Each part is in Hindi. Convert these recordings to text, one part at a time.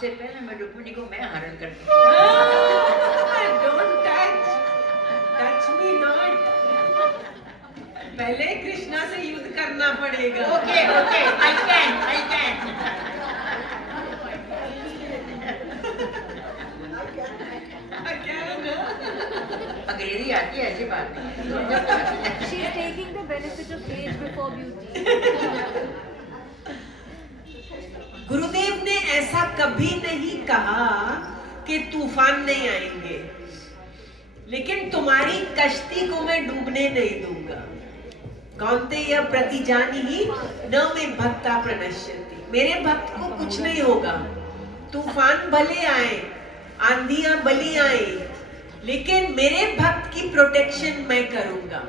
आपसे पहले मैं रुक्मिणी को मैं हरण करती Don't touch me not. पहले कृष्णा से युद्ध करना पड़ेगा. Okay, I can. अंग्रेजी आती है ऐसी बात नहीं. She is taking the benefit of age before beauty. गुरुदेव ने ऐसा कभी नहीं कहा कि तूफान नहीं आएंगे, लेकिन तुम्हारी कश्ती को मैं डूबने नहीं दूंगा. कौन्तेय प्रतिजानीहि न मे भक्ता प्रणश्यति. मेरे भक्त को कुछ नहीं होगा. तूफान भले आए, आंधियां भले आए, लेकिन मेरे भक्त की प्रोटेक्शन मैं करूंगा.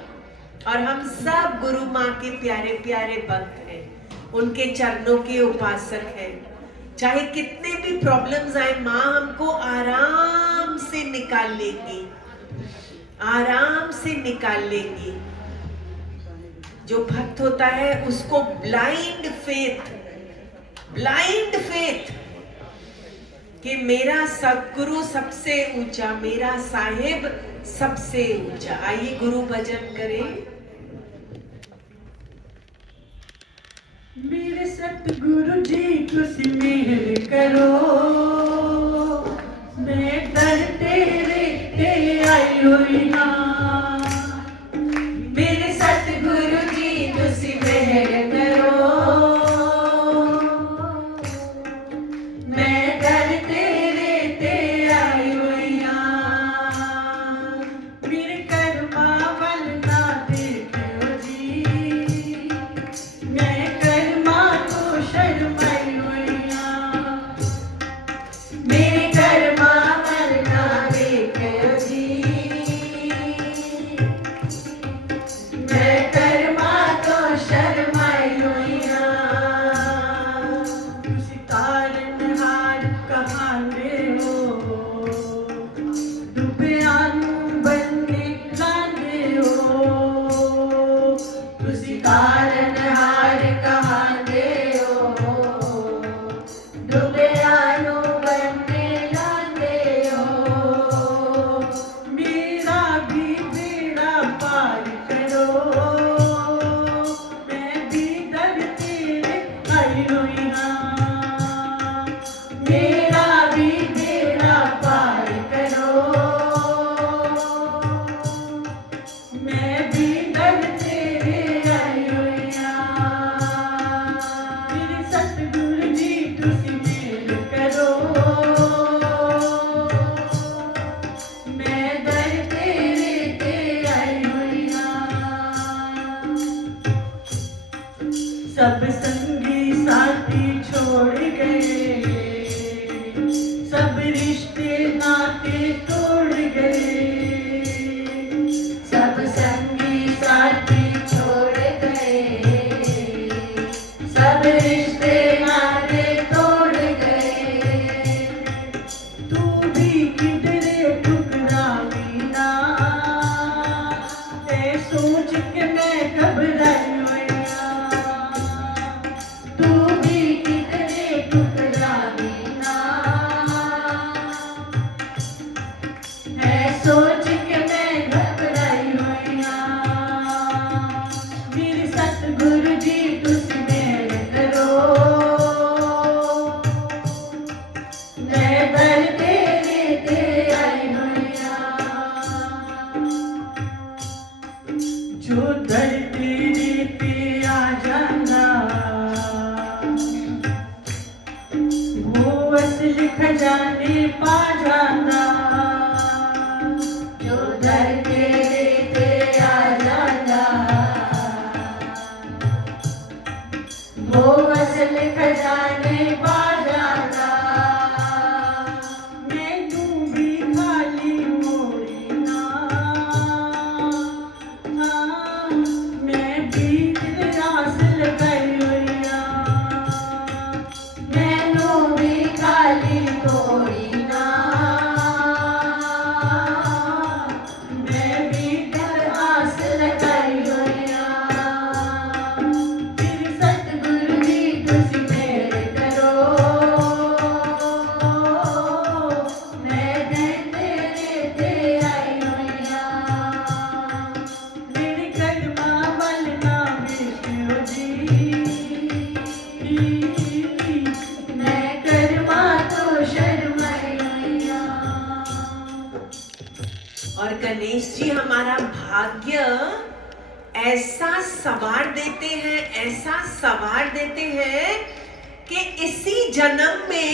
और हम सब गुरु माँ के प्यारे प्यारे भक्त हैं, उनके चरणों के उपासक हैं. चाहे कितने भी प्रॉब्लम्स आए, माँ हमको आराम से निकाल लेंगी, आराम से निकाल लेंगी. जो भक्त होता है उसको ब्लाइंड फेथ कि मेरा सदगुरु सबसे ऊंचा, मेरा साहिब सबसे ऊंचा. आइए गुरु भजन करें. मेरे सतगुरु जी तुसी मेहर करो, मैं दर तेरे ते आई हुई ना. मेरे सतगुरु जी तुसी मेहर करो, मैं दर तेरे ते आई हुई ना. मेरे कर्मा वल ना देखो जी, मैं शर्माई हुई ना. मेरे कर्मा वल ना देखो जी, मैं कर्मा तो शर्माई हुई ना. तुसी तारनहार कहांदे हो, डुबिया नूं बन्ने लांदे हो. तुसी तारनहार कहांदे हो, डुबिया नूं बन्ने लांदे हो. मेरा भी बेड़ा पार करो, मैं भी दर तेरे आई हुई ना. मेरा भी बेड़ा पार करो, मैं भी दर तेरे आई हुई ना. मेरे सतगुरु जी तुसी मेहर करो, मैं दर तेरे ते आई हुई ना. सब संगी साथी छोड़ गए, सब रिश्ते नाते तोड़ गए. सब संगी साथी छोड़ गए, सब रिश्ते नाते तोड़ गए. तू भी किधरे ठुकरावी ना, ते सोच के मैं घबराई हुई ना. तू भी किधरे ठुकरावी ना, मैं सोच के मैं घबराई हुई ना. मेरे सतगुरु जी तुसी मेहर करो, मैं दर तेरे ते आई हुई ना. जो दर तेरे ते आ जाना, वो असली खजाने पा जाना. जो दर तेरे ते आ जाना, वो असली खजाने पा जाना. मैनू भी खाली मोड़ी ना, हाँ, मैं भी तेरे आस लगाई हुई ना. मैनू भी खाली तोड़ी ना, मैं भी तेरे आस लगाई हुई ना. मेरे सतगुरु जी तुसी मेहर करो, गणेश जी हमारा भाग्य ऐसा सवार देते हैं, ऐसा सवार देते हैं कि इसी जन्म में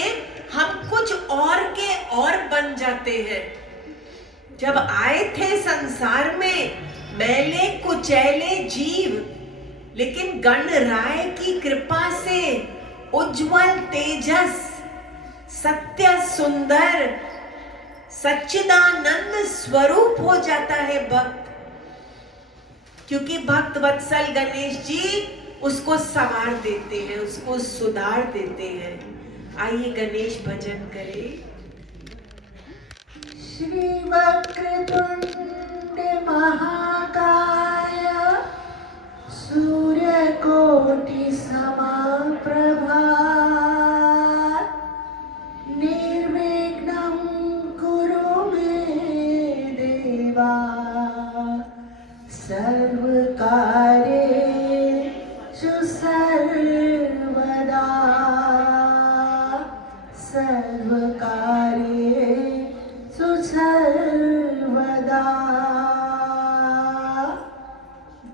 हम कुछ और के और बन जाते हैं। जब आए थे संसार में मैले कुचैले जीव, लेकिन गणराय की कृपा से उज्जवल तेजस, सत्य सुंदर सच्चिदानंद स्वरूप हो जाता है भक्त, क्योंकि भक्त वत्सल गणेश जी उसको संवार देते हैं, उसको सुधार देते हैं। आइए गणेश भजन करें। श्री वक्रतुंड महाकाय सूर्यकोटि समप्रभा निर्विघ्नं कुरु मे देवा सर्वकार्येषु सर्वदा सर्वकार्येषु सर्वदा।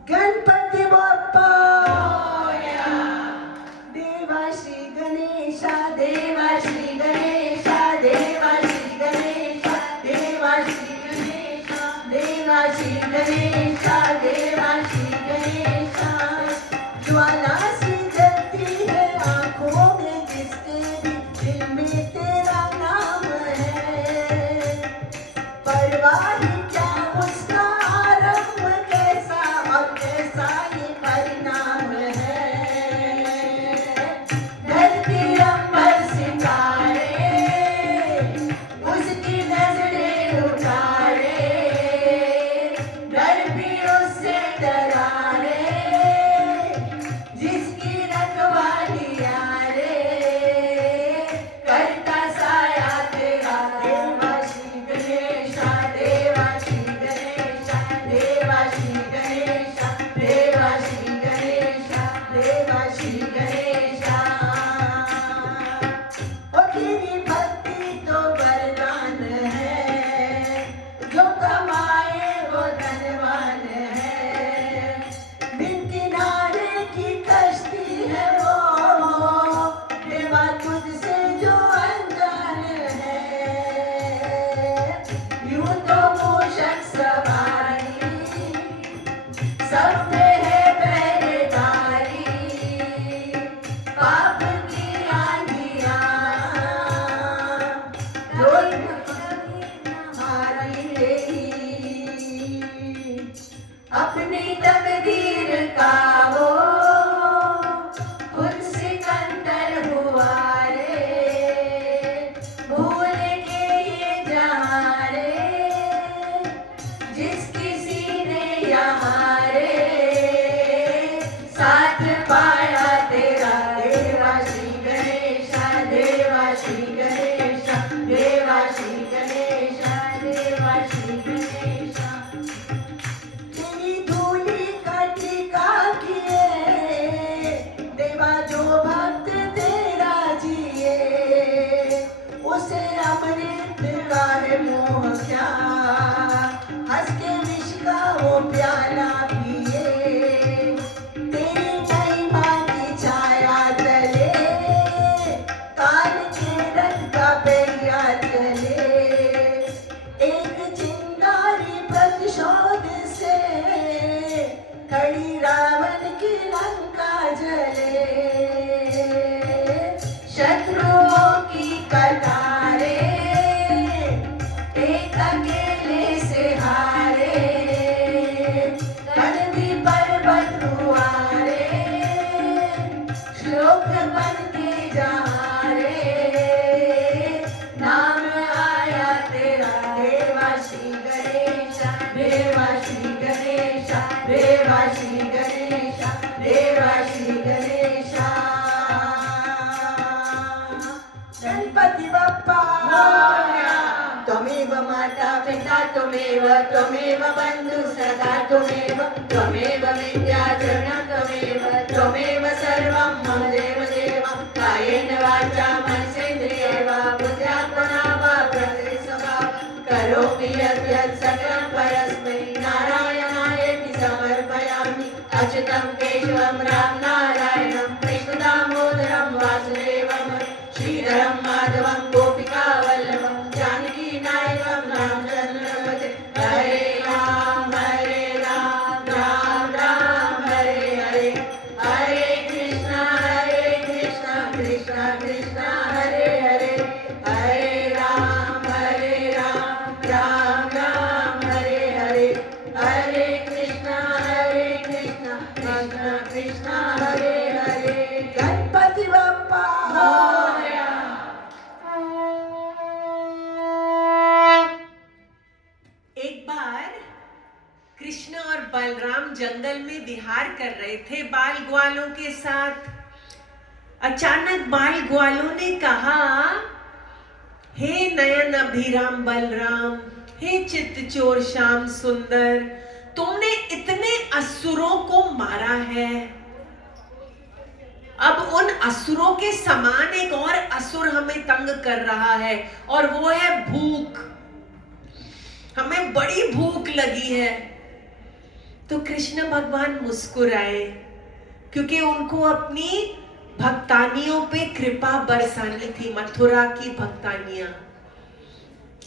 गणपति बप्पा देवा श्री गणेशा, देवा श्री गणेशा, देवा श्री गणेशा, देवा श्री गणेशा, देवा श्री गणेशा, देवा श्री गणेशा। ज्वाला सी जलती है आंखों में जिसके भी दिल में तेरा नाम है, परवाह ही क्या उसका आरंभ कैसा और कैसा ये परिणाम है। धरती अंबर सितारे उसकी नजरें उतारे, डर भी उससे डरा रे जिसकी रखवाली यारे, करता साया तेरा देवा श्री गणेशा, देवा श्री गणेशा, देवा श्री गणेशा, देवा श्री गणेशा, देवा श्री गणेशा। ओ तेरी भक्ति तो वरदान है, जो कमाए वो धनवान है, बिन किनारे की कश्ती है वो, देवा तुझसे जो अनजान है। यूं तो मूषक सवारी सब पे है पहरेदारी, पाप की आंधियां रोज हमारी रही, अपनी तकदीर का वो खुद सिकंदर हुआ रे, भूल के ये जहां रे जिस किसी ने यहाँ रे साथ पाया तेरा। देवा श्री गणेशा, देवा श्री गणेशा, देवा श्री गणेशा, देवा श्री गणेशा। तेरी धूली का टीका किए देवा जो भक्त तेरा जिए, उसे अमृत का है मोह क्या, हंस के विष का वो प्याला पिए। तेरी महिमा की छाया तले काल के रथ का पहिया चले, एक चिंगारी प्रतिशोध से खड़ी रावण की लंका जले, शत्रुओं की कतारें एक अकेले से हारे, कण भी पर्वत हुआ रे श्लोक बन के जहाँ रे, नाम आया तेरा। देवा श्री गणेशा, देवा श्री गणेशा, देवा श्री गणेशा, देवा श्री गणेशा। गणपति बप्पा त्वमेव माता पिता त्वमेव, त्वमेव बन्धु सखा त्वमेव, त्वमेव विद्या द्रविणं त्वमेव, त्वमेव सर्वं मम देव देव। कायेन वाचा मनसेन्द्रियैर्वा बुद्ध्यात्मना वा प्रकृतिस्वभाव करोमि यत् यत् सकलं परस्मै गोविन्दं राम नारायणं कृष्ण दामोदरं वासुदेवं श्रीधरं माधवं गोपिका वल्लभं जानकी नायकं रामचन्द्रं भजे। हरे राम राम राम हरे हरे, हरे कृष्ण कृष्ण कृष्ण हरे हरे, हरे राम राम राम हरे हरे, हरे कृष्ण कृष्ण कृष्ण हरे हरे। गणपति बप्पा मोरया। एक बार कृष्ण और बलराम जंगल में विहार कर रहे थे बाल ग्वालों के साथ। अचानक बाल ग्वालों ने कहा, हे नयन अभिराम बलराम, हे चित्तचोर श्याम सुंदर, तुमने इतने असुरों को मारा है, अब उन असुरों के समान एक और असुर हमें तंग कर रहा है और वो है भूख। हमें बड़ी भूख लगी है। तो कृष्ण भगवान मुस्कुराए क्योंकि उनको अपनी भक्तानियों पे कृपा बरसानी थी, मथुरा की भक्तानियां।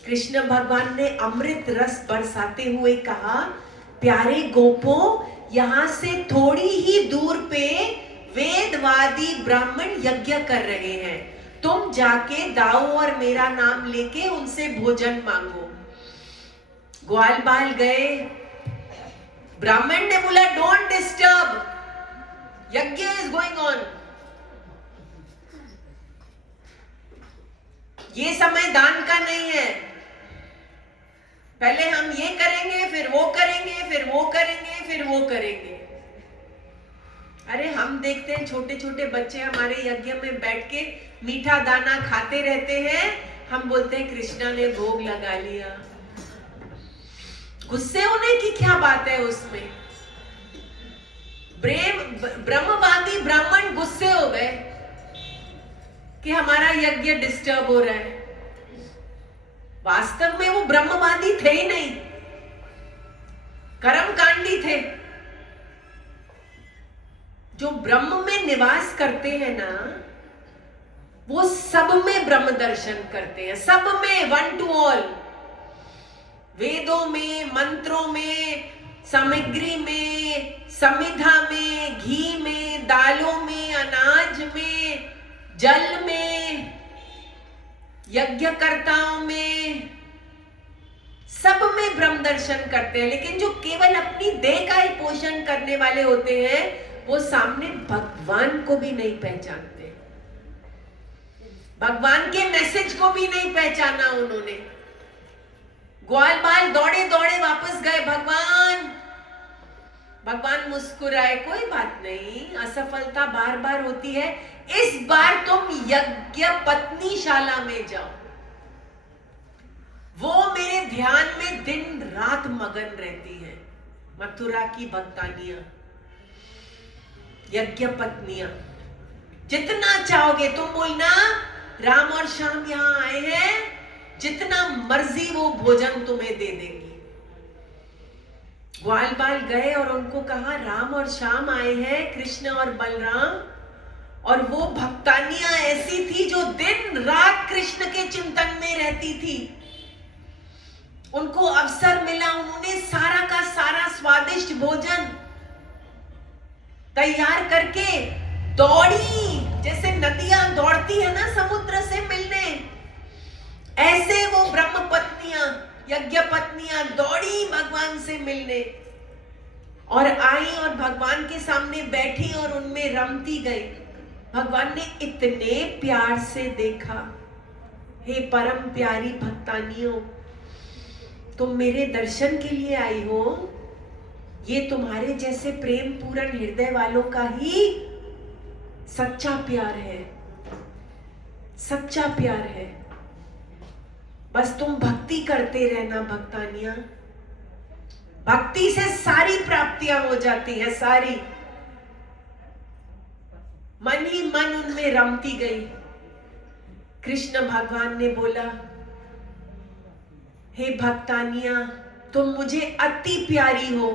कृष्ण भगवान ने अमृत रस बरसाते हुए कहा, प्यारे गोपों, यहां से थोड़ी ही दूर पे वेदवादी ब्राह्मण यज्ञ कर रहे हैं, तुम जाके दाऊ और मेरा नाम लेके उनसे भोजन मांगो। ग्वाल बाल गए। ब्राह्मण ने बोला, डोंट डिस्टर्ब, यज्ञ इज गोइंग ऑन, ये समय दान का नहीं है, पहले हम ये करेंगे, फिर वो करेंगे, फिर वो करेंगे, फिर वो करेंगे। अरे हम देखते हैं छोटे छोटे बच्चे हमारे यज्ञ में बैठ के मीठा दाना खाते रहते हैं, हम बोलते हैं कृष्णा ने भोग लगा लिया। गुस्से होने की क्या बात है उसमें? ब्रह्मवादी ब्राह्मण गुस्से हो गए कि हमारा यज्ञ डिस्टर्ब हो रहा है। वास्तव में वो ब्रह्मवादी थे ही नहीं, कर्मकांडी थे। जो ब्रह्म में निवास करते हैं ना, वो सब में ब्रह्म दर्शन करते हैं, सब में, वन टू ऑल। वेदों में, मंत्रों में, सामग्री में, समिधा में, घी में, दालों में, अनाज में, जल में, यज्ञकर्ताओं में, सब में ब्रह्म दर्शन करते हैं। लेकिन जो केवल अपनी देह का ही पोषण करने वाले होते हैं, वो सामने भगवान को भी नहीं पहचानते, भगवान के मैसेज को भी नहीं पहचाना उन्होंने। ग्वाल बाल दौड़े दौड़े वापस गए। भगवान मुस्कुराए, कोई बात नहीं, असफलता बार बार होती है, इस बार तुम यज्ञ पत्नी शाला में जाओ। वो मेरे ध्यान में दिन रात मगन रहती है, मथुरा की भक्तानियां, यज्ञ पत्नियां। जितना चाहोगे तुम बोलना, राम और श्याम यहां आए हैं, जितना मर्जी वो भोजन तुम्हें दे देंगी। ग्वाल बाल गए और उनको कहा, राम और श्याम आए हैं, कृष्ण और बलराम। और वो भक्तानियां ऐसी थी जो दिन रात कृष्ण के चिंतन में रहती थी। उनको अवसर मिला, उन्होंने सारा का सारा स्वादिष्ट भोजन तैयार करके दौड़ी, जैसे नदियां दौड़ती है ना समुद्र से मिलने, ऐसे वो ब्रह्म पत्नियां, यज्ञ पत्नियां दौड़ी भगवान से मिलने और आई और भगवान के सामने बैठी और उनमें रमती गई। भगवान ने इतने प्यार से देखा, हे परम प्यारी भक्तानियों, तुम मेरे दर्शन के लिए आई हो, ये तुम्हारे जैसे प्रेम पूर्ण हृदय वालों का ही सच्चा प्यार है, सच्चा प्यार है। बस तुम भक्ति करते रहना भक्तानियां, भक्ति से सारी प्राप्तियां हो जाती है, सारी। मन ही मन उनमें रमती गई। कृष्ण भगवान ने बोला, हे भक्तानियां, तुम मुझे अति प्यारी हो,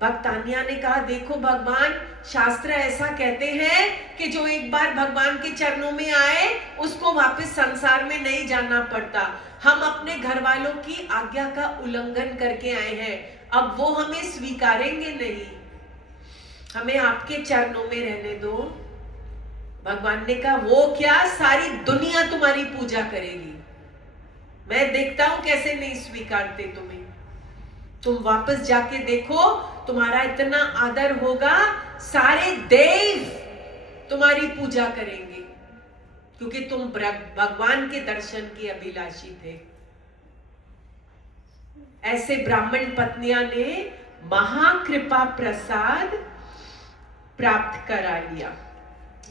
भक्त तान्या ने कहा, देखो भगवान, शास्त्र ऐसा कहते हैं कि जो एक बार भगवान के चरणों में आए उसको वापस संसार में नहीं जाना पड़ता। हम अपने घर वालों की आज्ञा का उल्लंघन करके आए हैं, अब वो हमें स्वीकारेंगे नहीं, हमें आपके चरणों में रहने दो। भगवान ने कहा, वो क्या, सारी दुनिया तुम्हारी पूजा करेगी, मैं देखता हूं कैसे नहीं स्वीकारते तुम्हें। तुम वापस जाके देखो, तुम्हारा इतना आदर होगा, सारे देव तुम्हारी पूजा करेंगे, क्योंकि तुम भगवान के दर्शन के अभिलाषी थे। ऐसे ब्राह्मण पत्नियां ने महाकृपा प्रसाद प्राप्त करा लिया।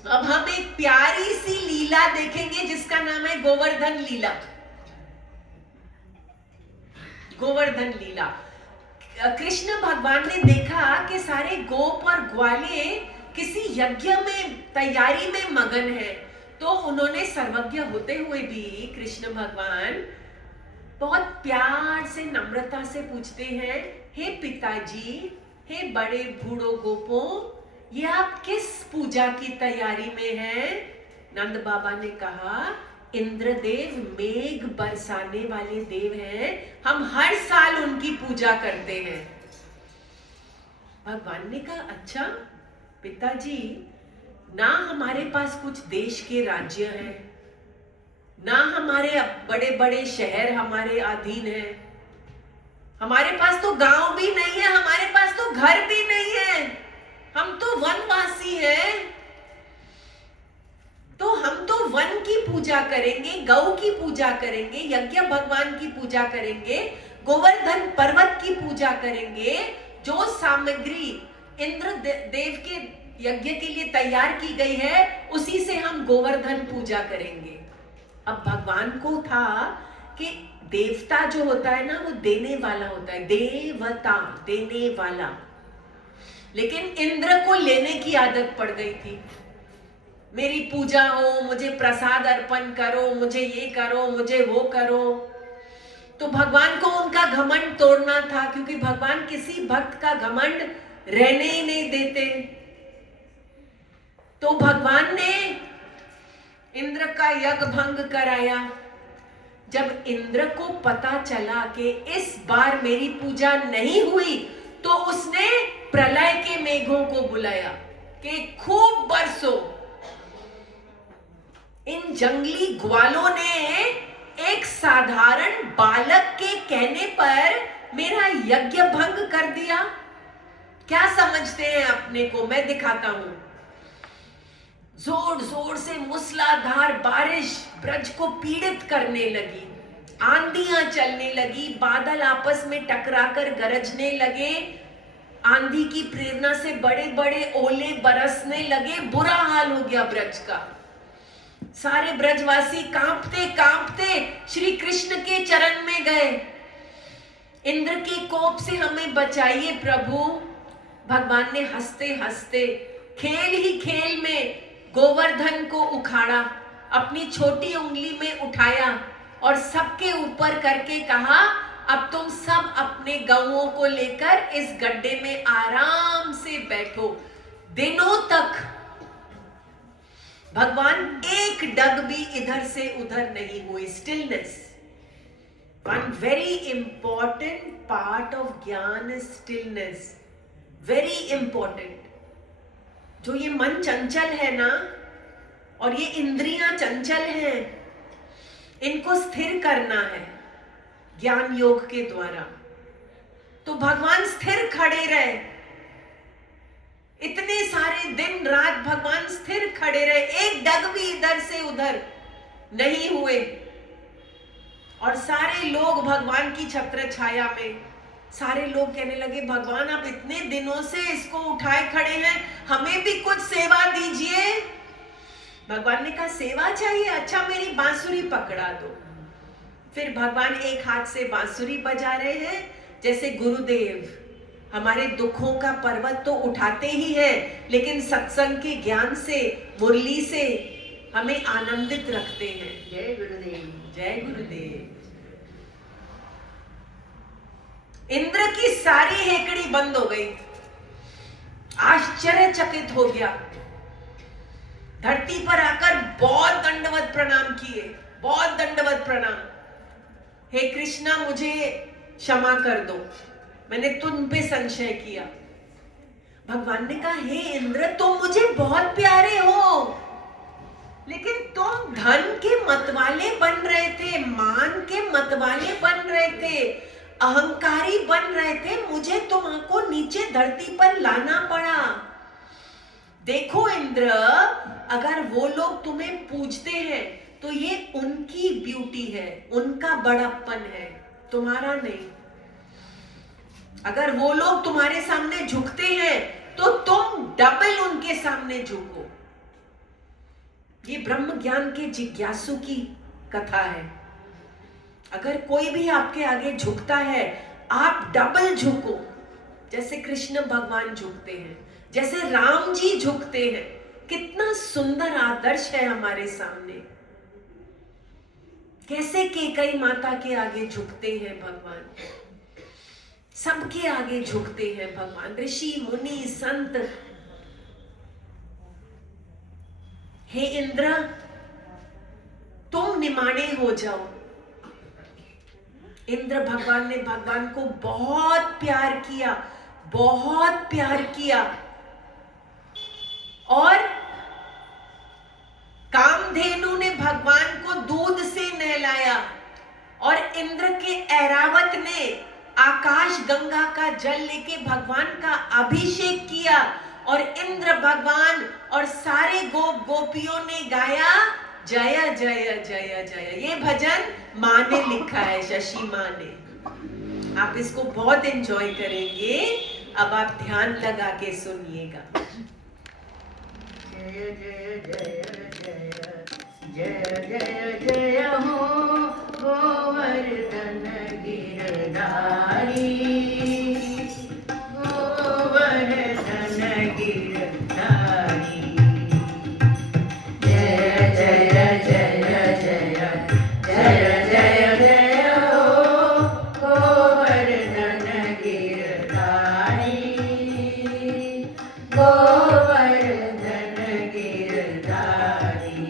अब हम एक प्यारी सी लीला देखेंगे जिसका नाम है गोवर्धन लीला। गोवर्धन लीला, कृष्ण भगवान ने देखा कि सारे गोप और ग्वाले किसी यज्ञ में तैयारी में मगन हैं, तो उन्होंने सर्वज्ञ होते हुए भी कृष्ण भगवान बहुत प्यार से नम्रता से पूछते हैं, हे पिताजी, हे बड़े बूढ़ो गोपों, ये आप किस पूजा की तैयारी में हैं? नंद बाबा ने कहा, इंद्रदेव मेघ बरसाने वाले देव हैं, हम हर साल उनकी पूजा करते हैं। भगवान ने कहा, अच्छा पिताजी, ना हमारे पास कुछ देश के राज्य हैं, ना हमारे बड़े बड़े शहर हमारे अधीन हैं, हमारे पास तो गांव भी नहीं है, हमारे पास तो घर भी नहीं है, हम तो वनवासी हैं, तो हम तो वन की पूजा करेंगे, गौ की पूजा करेंगे, यज्ञ भगवान की पूजा करेंगे, गोवर्धन पर्वत की पूजा करेंगे, जो सामग्री इंद्र देव के यज्ञ के लिए तैयार की गई है उसी से हम गोवर्धन पूजा करेंगे। अब भगवान को था कि देवता जो होता है ना, वो देने वाला होता है, देवता देने वाला, लेकिन इंद्र को लेने की आदत पड़ गई थी। मेरी पूजा हो, मुझे प्रसाद अर्पण करो, मुझे ये करो, मुझे वो करो। तो भगवान को उनका घमंड तोड़ना था, क्योंकि भगवान किसी भक्त का घमंड रहने ही नहीं देते। तो भगवान ने इंद्र का यज्ञ भंग कराया। जब इंद्र को पता चला कि इस बार मेरी पूजा नहीं हुई, तो उसने प्रलय के मेघों को बुलाया कि खूब बरसो। इन जंगली ग्वालों ने एक साधारण बालक के कहने पर मेरा यज्ञ भंग कर दिया। क्या समझते हैं अपने को? मैं दिखाता हूं। जोर जोर से मूसलाधार बारिश ब्रज को पीड़ित करने लगी, आंधियां चलने लगी, बादल आपस में टकराकर गरजने लगे, आंधी की प्रेरणा से बड़े बड़े ओले बरसने लगे, बुरा हाल हो गया ब्रज का। सारे ब्रजवासी कांपते कांपते श्री कृष्ण के चरण में गए, इंद्र के कोप से हमें बचाइए प्रभु। भगवान ने हंसते हंसते खेल ही खेल में गोवर्धन को उखाड़ा, अपनी छोटी उंगली में उठाया और सबके ऊपर करके कहा, अब तुम सब अपने गौओं को लेकर इस गड्ढे में आराम से बैठो। दिनों तक भगवान एक डग भी इधर से उधर नहीं हुए। Stillness, one very important part of ज्ञान इज स्टिलनेस, वेरी इंपॉर्टेंट। जो ये मन चंचल है ना, और ये इंद्रियां चंचल हैं, इनको स्थिर करना है ज्ञान योग के द्वारा। तो भगवान स्थिर खड़े रहे, इतने सारे दिन रात भगवान स्थिर खड़े रहे, एक डग भी इधर से उधर नहीं हुए। और सारे लोग भगवान की छत्र छाया में, सारे लोग कहने लगे, भगवान आप इतने दिनों से इसको उठाए खड़े हैं, हमें भी कुछ सेवा दीजिए। भगवान ने कहा, सेवा चाहिए? अच्छा मेरी बांसुरी पकड़ा दो। फिर भगवान एक हाथ से बांसुरी बजा रहे हैं, जैसे गुरुदेव हमारे दुखों का पर्वत तो उठाते ही हैं, लेकिन सत्संग के ज्ञान से, मुरली से हमें आनंदित रखते हैं। जय गुरुदेव, जय गुरुदेव। इंद्र की सारी हेकड़ी बंद हो गई, आश्चर्यचकित हो गया, धरती पर आकर बहुत दंडवत प्रणाम किए, बहुत दंडवत प्रणाम। हे कृष्णा, मुझे क्षमा कर दो, मैंने तुम पे संशय किया। भगवान ने कहा, हे इंद्र, तुम मुझे बहुत प्यारे हो, लेकिन तुम धन के मतवाले बन रहे थे, मान के मतवाले बन रहे थे, अहंकारी बन रहे थे, मुझे तुमको नीचे धरती पर लाना पड़ा। देखो इंद्र, अगर वो लोग तुम्हें पूजते हैं तो ये उनकी ब्यूटी है, उनका बड़प्पन है, तुम्हारा नहीं। अगर वो लोग तुम्हारे सामने झुकते हैं तो तुम डबल उनके सामने झुको। ये ब्रह्म ज्ञान के जिज्ञासु की कथा है। अगर कोई भी आपके आगे झुकता है, आप डबल झुको, जैसे कृष्ण भगवान झुकते हैं, जैसे राम जी झुकते हैं। कितना सुंदर आदर्श है हमारे सामने। कैसे कैकेयी माता के आगे झुकते हैं भगवान, सबके आगे झुकते हैं भगवान, ऋषि मुनि संत। हे इंद्र, तुम निमाणे हो जाओ। इंद्र भगवान ने भगवान को बहुत प्यार किया, बहुत प्यार किया, और कामधेनु ने भगवान को दूध से नहलाया, और इंद्र के ऐरावत ने आकाश गंगा का जल लेके भगवान का अभिषेक किया, और इंद्र भगवान और सारे गोप गोपियों ने गाया जय जय जय जय। ये भजन माँ ने लिखा है, शशि माँ ने। आप इसको बहुत एंजॉय करेंगे। अब आप ध्यान लगा के सुनिएगा। जय जय जय जय जय जय जय हो गोवर्धन गिरधारी, गोवर्धन गिरधारी। जय जय जय जय जय जय जय हो गोवर्धन गिरधारी, गोवर्धन गिरधारी।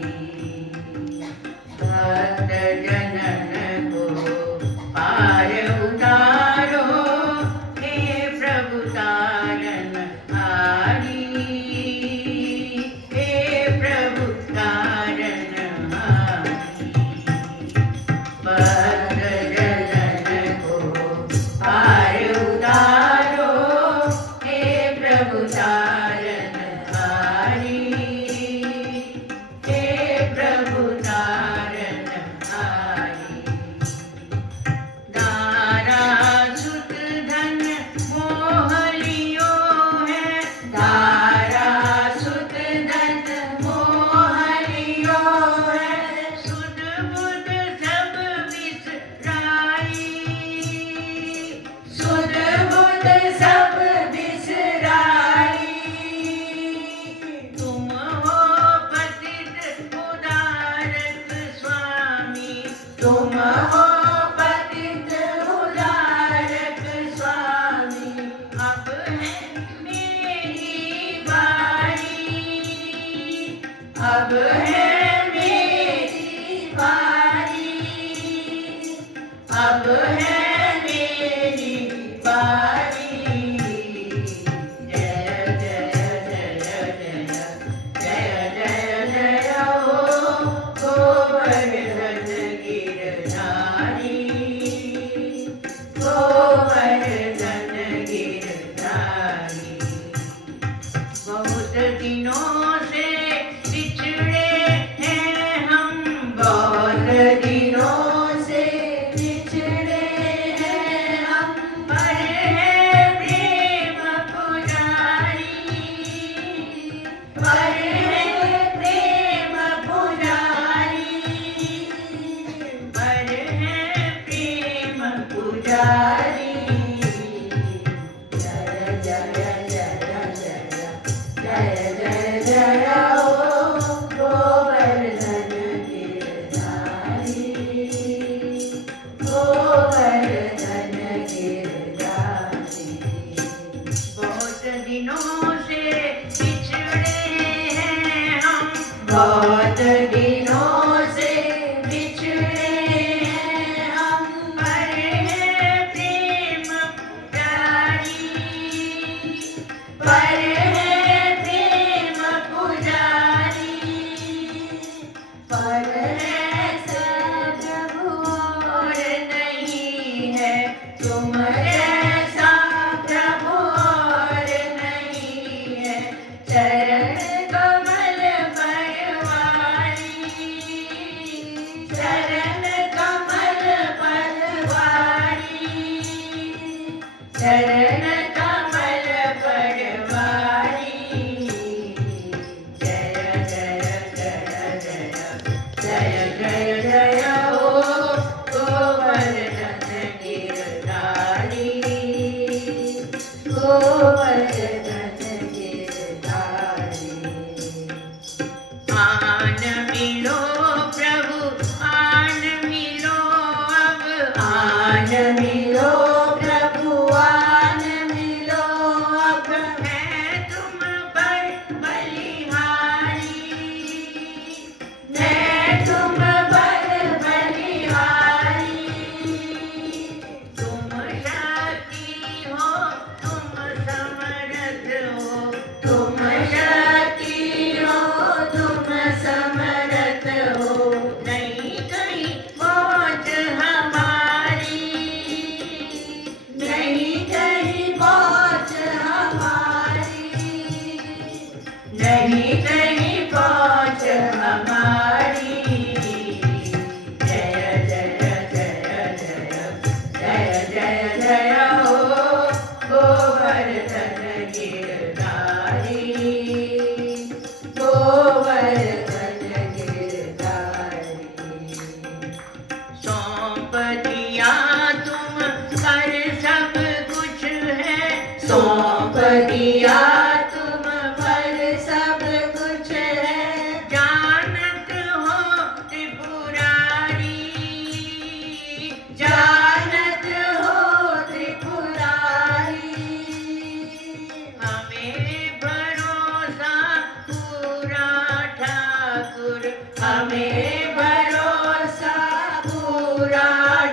भक्त जनन को पार उतारो, हे प्रभु तारन हारी, हे प्रभु तारन हारी। भक्त जनन को पार उतारो, हे प्रभु तारन हारी, हे प्रभु तारन हारी। दारा सुत धन मोह लियो है, दारा सुत धन मोह लियो है, सुध बुध सब बिसराई, सुध बुध सब बिसराई। तुम हो पतित उदारक स्वामी, तुम हो पतित उदारक स्वामी। अब है मेरी बारी, अब है मेरी बारी, अब है मेरी बारी। जय जय जय जय जय जय जय हो गोवर्धन गिरधारी, गोवर्धन गिरधारी। बहुत दिनों से बिछड़े हैं हम, बहुत दिनों से बिछड़े बहुत दिनों से बिछड़े हैं हम, पर है प्रेम पुजारी, पर है प्रेम पुजारी, पर है सब प्रभु और नहीं है तुम जैसा प्रभु और नहीं है। चरण कमल परवारी, चरण कमल परवारी, चरण कमल परवारी। जय जय जय जय जय जय जय हो गोवर्धन गिरधारी, गोवर्धन गिरधारी। आन मिलो प्रभु आन मिलो अब, आन मिलो प्रभु आन मिलो अब, मैं तुम पर बलिहारी, मैं तुम पर बलिहारी। तुम शक्ति हो तुम समर्थ हो, तुम शक्ति हो तुम समर्थ हो। नहीं कहीं पहुँच हमारी, नहीं कहीं पहुँच हमारी, नहीं कहीं पहुँच हमारी। जय जय जय जय जय जय जय हो गोवर्धन गिरधारी, गोवर्धन गिरधारी। सौंप दिया तुम कर सब कुछ है, सौंप दिया तुम पर सब कुछ है। जानत हो त्रिपुरारी, जानत हो त्रिपुरारी। हमें भरोसा पूरा ठाकुर, हमें भरोसा पूरा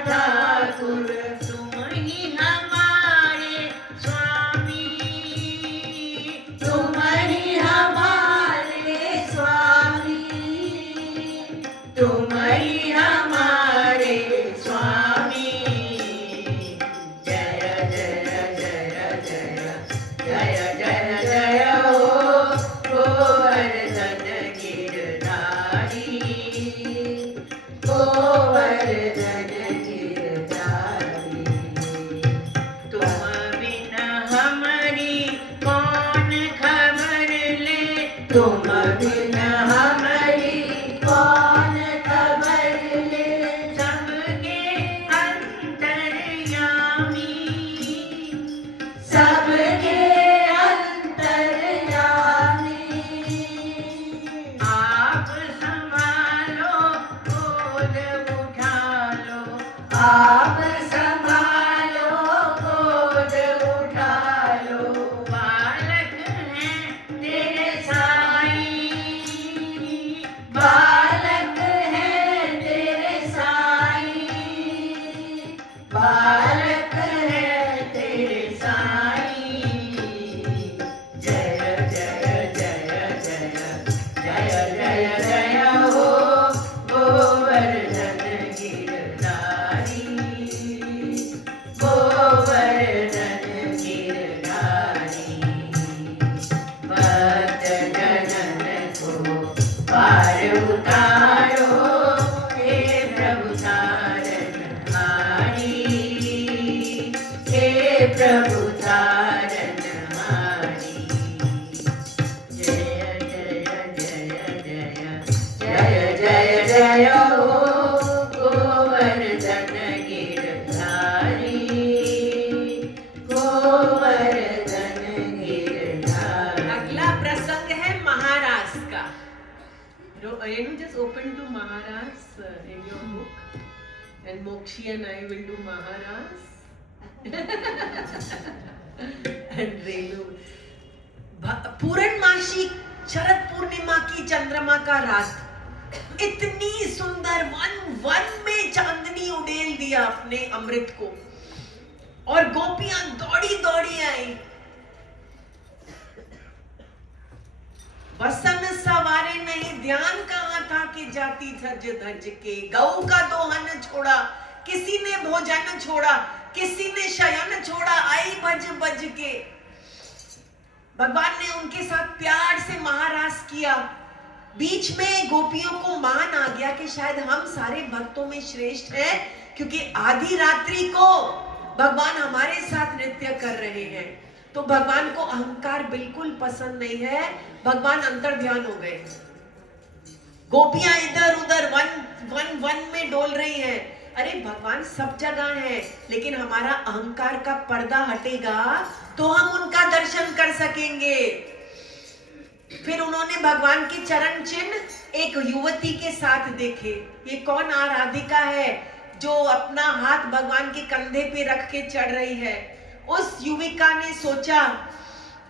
ठाकुर। तुम ही हमारे स्वामी, तुम ही हमारे स्वामी, तुम ही हमारे स्वामी। जय जय जय जय जय जय जय हो गोवर्धन गिरधारी, गोवर्धन गिरधारी। तुम बिन हमारी कौन खबर ले, तुम बिन हमारी कौन खबर ले। सबके अंतर्यामी, सबके अंतर्यामी। आप संभालो गोद उठा लो, आप संभालो गोद उठा लो। बालक हैं तेरे साईं, बालक हैं तेरे साईं, बालक हैं तेरे साईं। जय जय जय जय जय जय जय हो गोवर्धन गिरधारी, गोवर्धन गिरधारी। भक्त जनन को पार उतारो, हे प्रभु तारनहारी, हे प्रभु तारनहारी। जय जय जय जय जय जय जय हो गोवर्धन गिरधारी, गोवर्धन गिरधारी। अगला प्रसंग है महारास का। Just open to Maharas in your book, and Mokshi and I will do Maharas. And Renu. पूर्णमासी शरद पूर्णिमा की चंद्रमा का रात, इतनी सुंदर, वन में चांदनी उड़ेल दिया अपने अमृत को, और गोपियां दौड़ी दौड़ी आई। वसन सवारे नहीं, ध्यान कहाँ था कि जाती धज धज के। गऊ का दोहन छोड़ा, किसी ने भोजन छोड़ा, किसी ने शयन छोड़ा, आई भज भज के। भगवान ने उनके साथ प्यार से महारास किया। बीच में गोपियों को मान आ गया कि शायद हम सारे भक्तों में श्रेष्ठ हैं, क्योंकि आधी रात्रि को भगवान हमारे साथ नृत्य कर रहे हैं। तो भगवान को अहंकार बिल्कुल पसंद नहीं है। भगवान अंतर ध्यान हो गए। गोपियां इधर उधर वन में डोल रही हैं। अरे भगवान सब जगह है, लेकिन हमारा अहंकार का पर्दा हटेगा तो हम उनका दर्शन कर सकेंगे। फिर उन्होंने भगवान के चरण चिन्ह एक युवती के साथ देखे। ये कौन आराधिका है जो अपना हाथ भगवान के कंधे पे रख के चढ़ रही है। उस युविका ने सोचा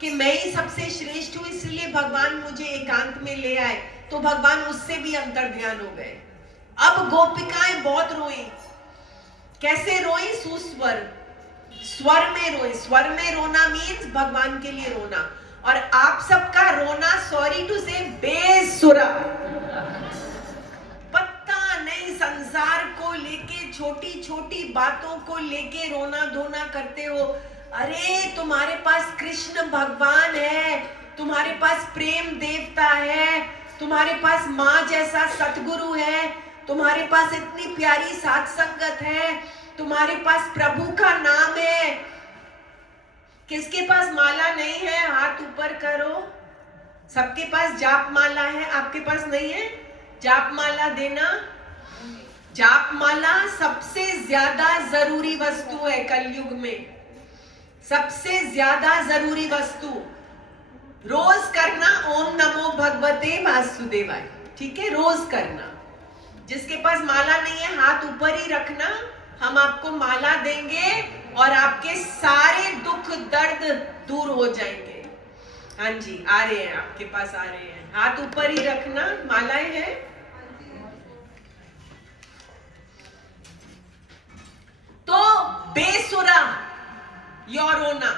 कि मैं ही सबसे श्रेष्ठ हूं, इसलिए भगवान मुझे एकांत में ले आए। तो भगवान उससे भी अंतर ध्यान हो गए। अब गोपिकाएं बहुत रोई। कैसे रोई? सुस्वर, स्वर में रोई। स्वर में रोना मीन्स भगवान के लिए रोना। और आप सबका रोना, सॉरी टू से, बेसुरा। पता नहीं संसार को लेके, छोटी छोटी बातों को लेके रोना धोना करते हो। अरे तुम्हारे पास कृष्ण भगवान है, तुम्हारे पास प्रेम देवता है, तुम्हारे पास माँ जैसा सतगुरु है, तुम्हारे पास इतनी प्यारी साथ संगत है, तुम्हारे पास प्रभु का नाम है। किसके पास माला नहीं है? हाथ ऊपर करो। सबके पास जाप माला है, आपके पास नहीं है? जाप माला देना। जाप माला सबसे ज्यादा जरूरी वस्तु है कलयुग में, सबसे ज्यादा जरूरी वस्तु। रोज करना ओम नमो भगवते वासुदेवाय, ठीक है? रोज करना। जिसके पास माला नहीं है हाथ ऊपर ही रखना, हम आपको माला देंगे और आपके सारे दुख दर्द दूर हो जाएंगे। हाँ जी, आ रहे हैं, आपके पास आ रहे हैं। हाथ ऊपर ही रखना, मालाएं हैं। तो बेसुरा योर रोना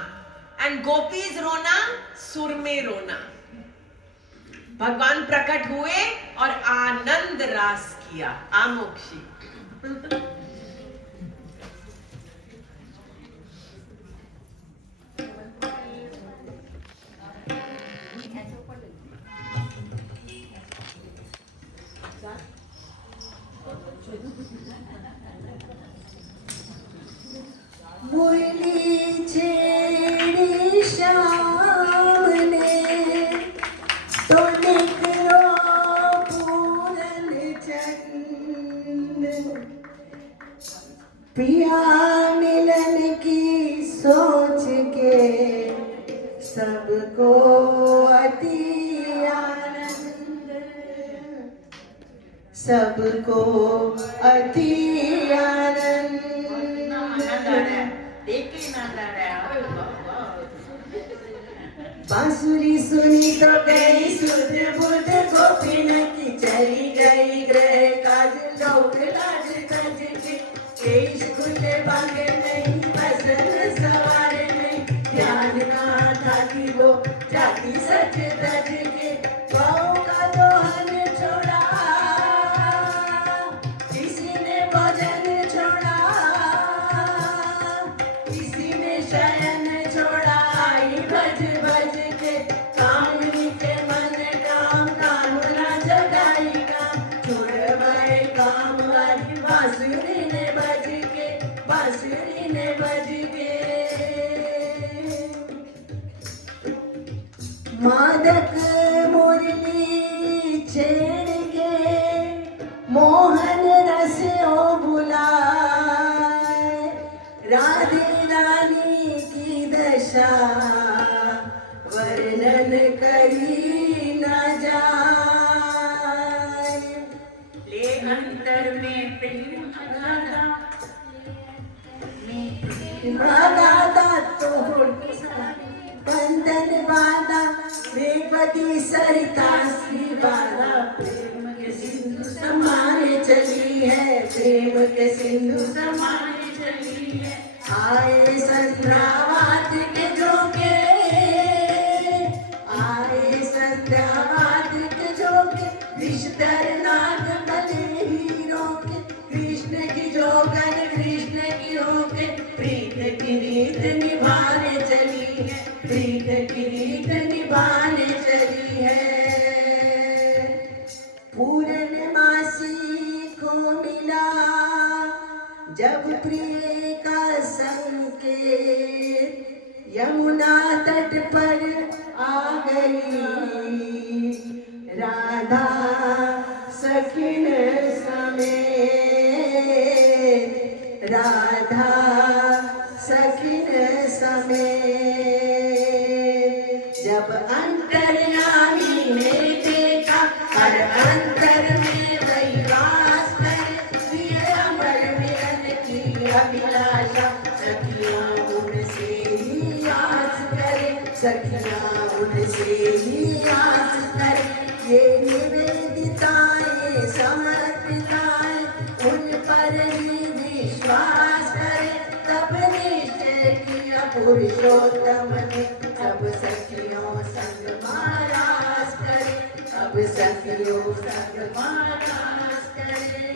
एंड गोपीज रोना, सुर में रोना। भगवान प्रकट हुए और आनंद रास किया। आमोक्षी मुरली छेड़ी श्याम ने तो निकलो पूरन चंद, पिया मिलन की सोच के सबको अति आनंद, सबको अति आनंद। बांसुरी सुनी तो गई सुध बुध, गोपिन की चली गई ग्रह काज, लोग लाज तज के केश खुले भागे नहीं, बसन सवारे नहीं, ध्यान कहाँ था कि वो जाती सज तज के। पाँव का दोहन छोड़ा, किसी ने भोजन छोड़ा, किसी ने शयन छोड़ा, आई भज भज के। कामनी के मन काम, कामना जगाई काम, छुड़वाए काम वाली बांसुरी ने बज के, बांसुरी ने बज के। मादक मुरली छेड़ के मोहन रस ओ बुलाए, राधे रानी की दशा वर्णन करी न जाए। ले अंतर में प्रेम गाता तो बंधन बांधा, वेपति सरिता के सिंधु समाने चली है। आए संध्यावाद के झोंके, आए संध्यावाद के झोंके, विषधर नाग बने हीरों के। कृष्ण की जोगन कृष्ण की होके, प्रीत की रीत निभाने चली है, प्रीत की रीत निभाने चली है। पूर्णमासी को मिला जब प्रिय का संकेत, यमुना तट पर आ गई राधा सखिन समेत, राधा सखिन समेत। जब अंतर्यामी ने देखा हर अंतर में वही वास करे, प्रिय अमर मिलन की अभिलाषा, सखियां उनसे ही आस करे, सखियां उनसे ही आस करे। ये निवेदिताएं समर्पिताएं उन पर ही विश्वास करे, तब निश्चय किया पुरुषोत्तम ने, अब सखियों संग महाराज करे, अब सखियों संग महाराज करे।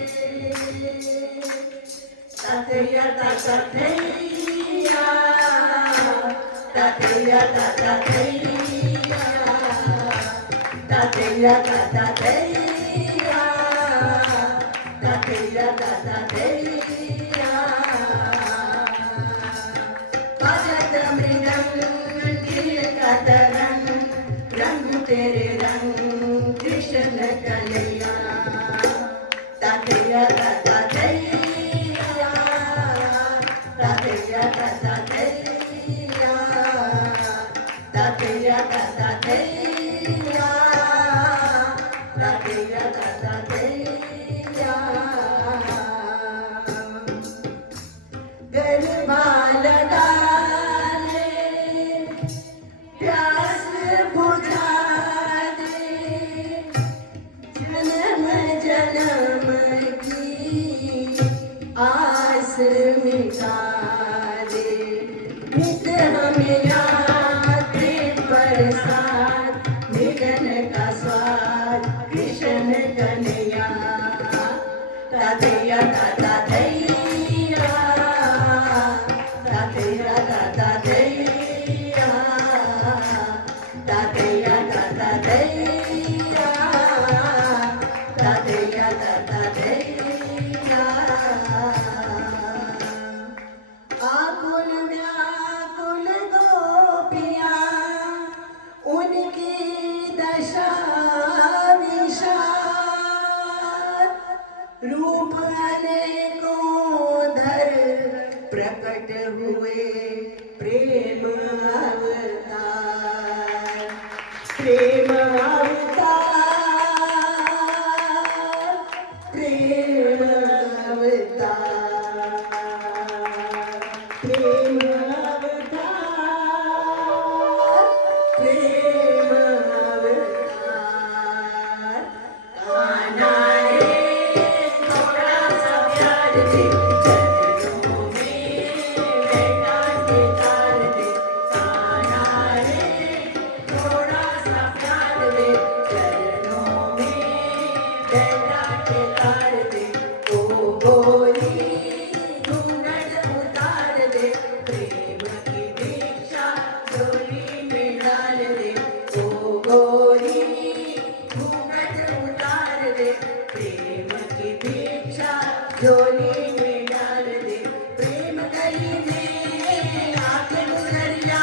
तथैया तथैया, तथैया तथैया, तथैया तथैया, तथैया तथैया। भजत मृदंग का तरंग, रंग तेरे रंग कृष्ण कन्हैया। तथैया तथैया, तथैया तथैया, तथैया तथैया, तथैया तथैया। गरबा लगा ले, प्यास बुझा दे, जन्म जन्म की आस मिटा दे। नित हमें याद प्रसाद, मिलन का स्वाद कृष्ण कन्हैया। तथैया तथैया, तथैया तथैया, तथैया तथैया, तथैया तथैया। आकुल व्याकुल गोपियाँ, उनकी दशा विशाल, रूप अनेकों धर प्रकट हुए प्रेम अवतार, प्रेम अवतार, प्रेम अवतार, प्रेम अवतार, प्रेम अवतार। आना रे थोड़ा सा प्यार दे, चरणों में बैठा के तार दे। आना रे थोड़ा सा प्यार दे, चरणों में बैठा के तार दे। ओ गोरी घूंघट उतार दे, प्रेम की दीक्षा झोली में डाल दे। ओ गोरी घूंघट उतार दे, प्रेम की दीक्षा झोली में डाल दे। प्रेम गली में आके गुजरिया,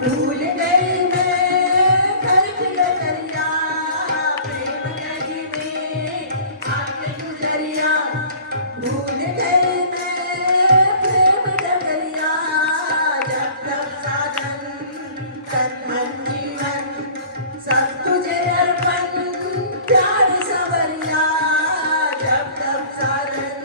भूल गई मैं खर्च नजरिया। प्रेम गली में आके गुजरिया, भूल गई मैं प्रेम नगरिया। जब तक साधन तन मन जीवन, सब तुझे अर्पण प्यार सवरिया। जब तक साधन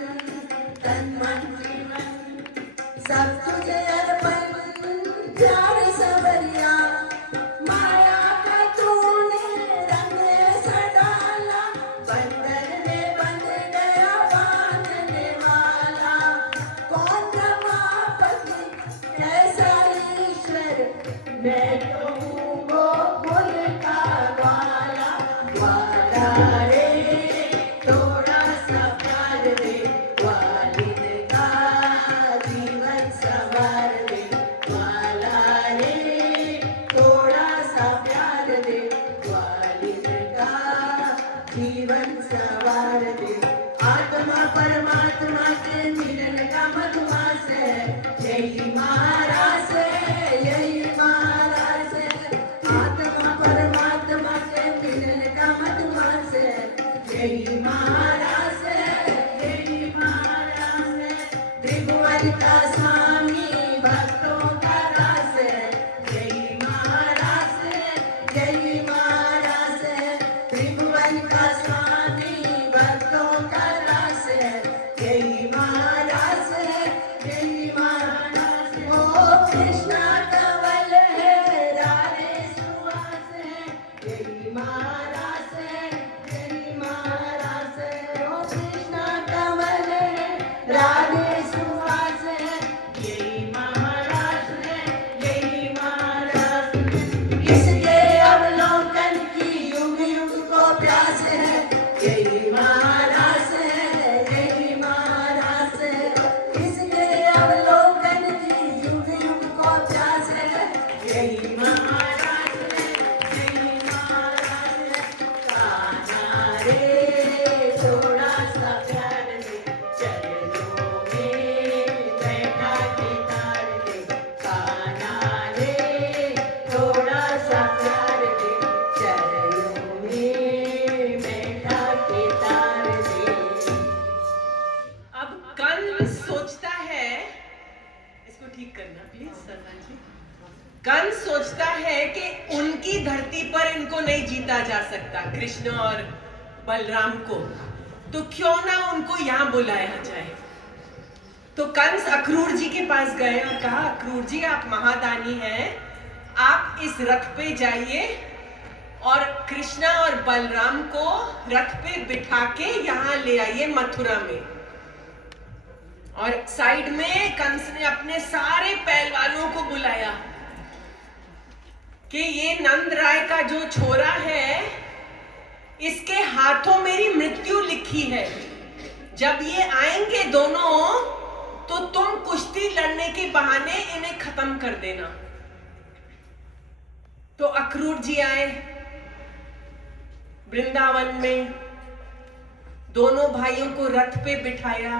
यही महाराज है, यही महाराज है, त्रिभुवन का स्वामी भक्तों का दास है, यही महाराज है, यही महाराज है, त्रिभुवन का स्वामी भक्तों का दास है, यही महाराज है, यही महाराज है। ओ कृष्णा कंवल है, राधे सुवास है, यही महाराज है, यही महाराज है। ओ कृष्णा कंवल है, राधे सुवास है, यही महाराज है, यही महाराज है। इसके अवलोकन की युग युग को प्यास है, यही महाराज है, यही महाराज है। इसके अवलोकन की युग युग को प्यास है, यही महाराज है, यही महाराज है। कान्हा रे थोड़ा सा प्यार दे, चरणों में बैठा के तार दे। कान्हा रे थोड़ा सा प्यार दे, चरणों में बैठा के तार दे। अब कंस सोचता है, इसको ठीक करना प्लीज सरदार जी। कंस सोचता है कि उनकी धरती पर इनको नहीं जीता जा सकता, कृष्ण और बलराम को, तो क्यों ना उनको यहाँ बुलाया जाए। तो कंस अक्रूर जी के पास गए और कहा, अक्रूर जी आप महादानी हैं, आप इस रथ पे जाइए और कृष्णा और बलराम को रथ पे बिठा के यहाँ ले आइए मथुरा में। और साइड में कंस ने अपने सारे पहलवानों को बुलाया कि ये नंद राय का जो छोरा है, इसके हाथों मेरी मृत्यु लिखी है, जब ये आएंगे दोनों तो तुम कुश्ती लड़ने के बहाने इन्हें खत्म कर देना। तो अक्रूर जी आए वृंदावन में, दोनों भाइयों को रथ पे बिठाया,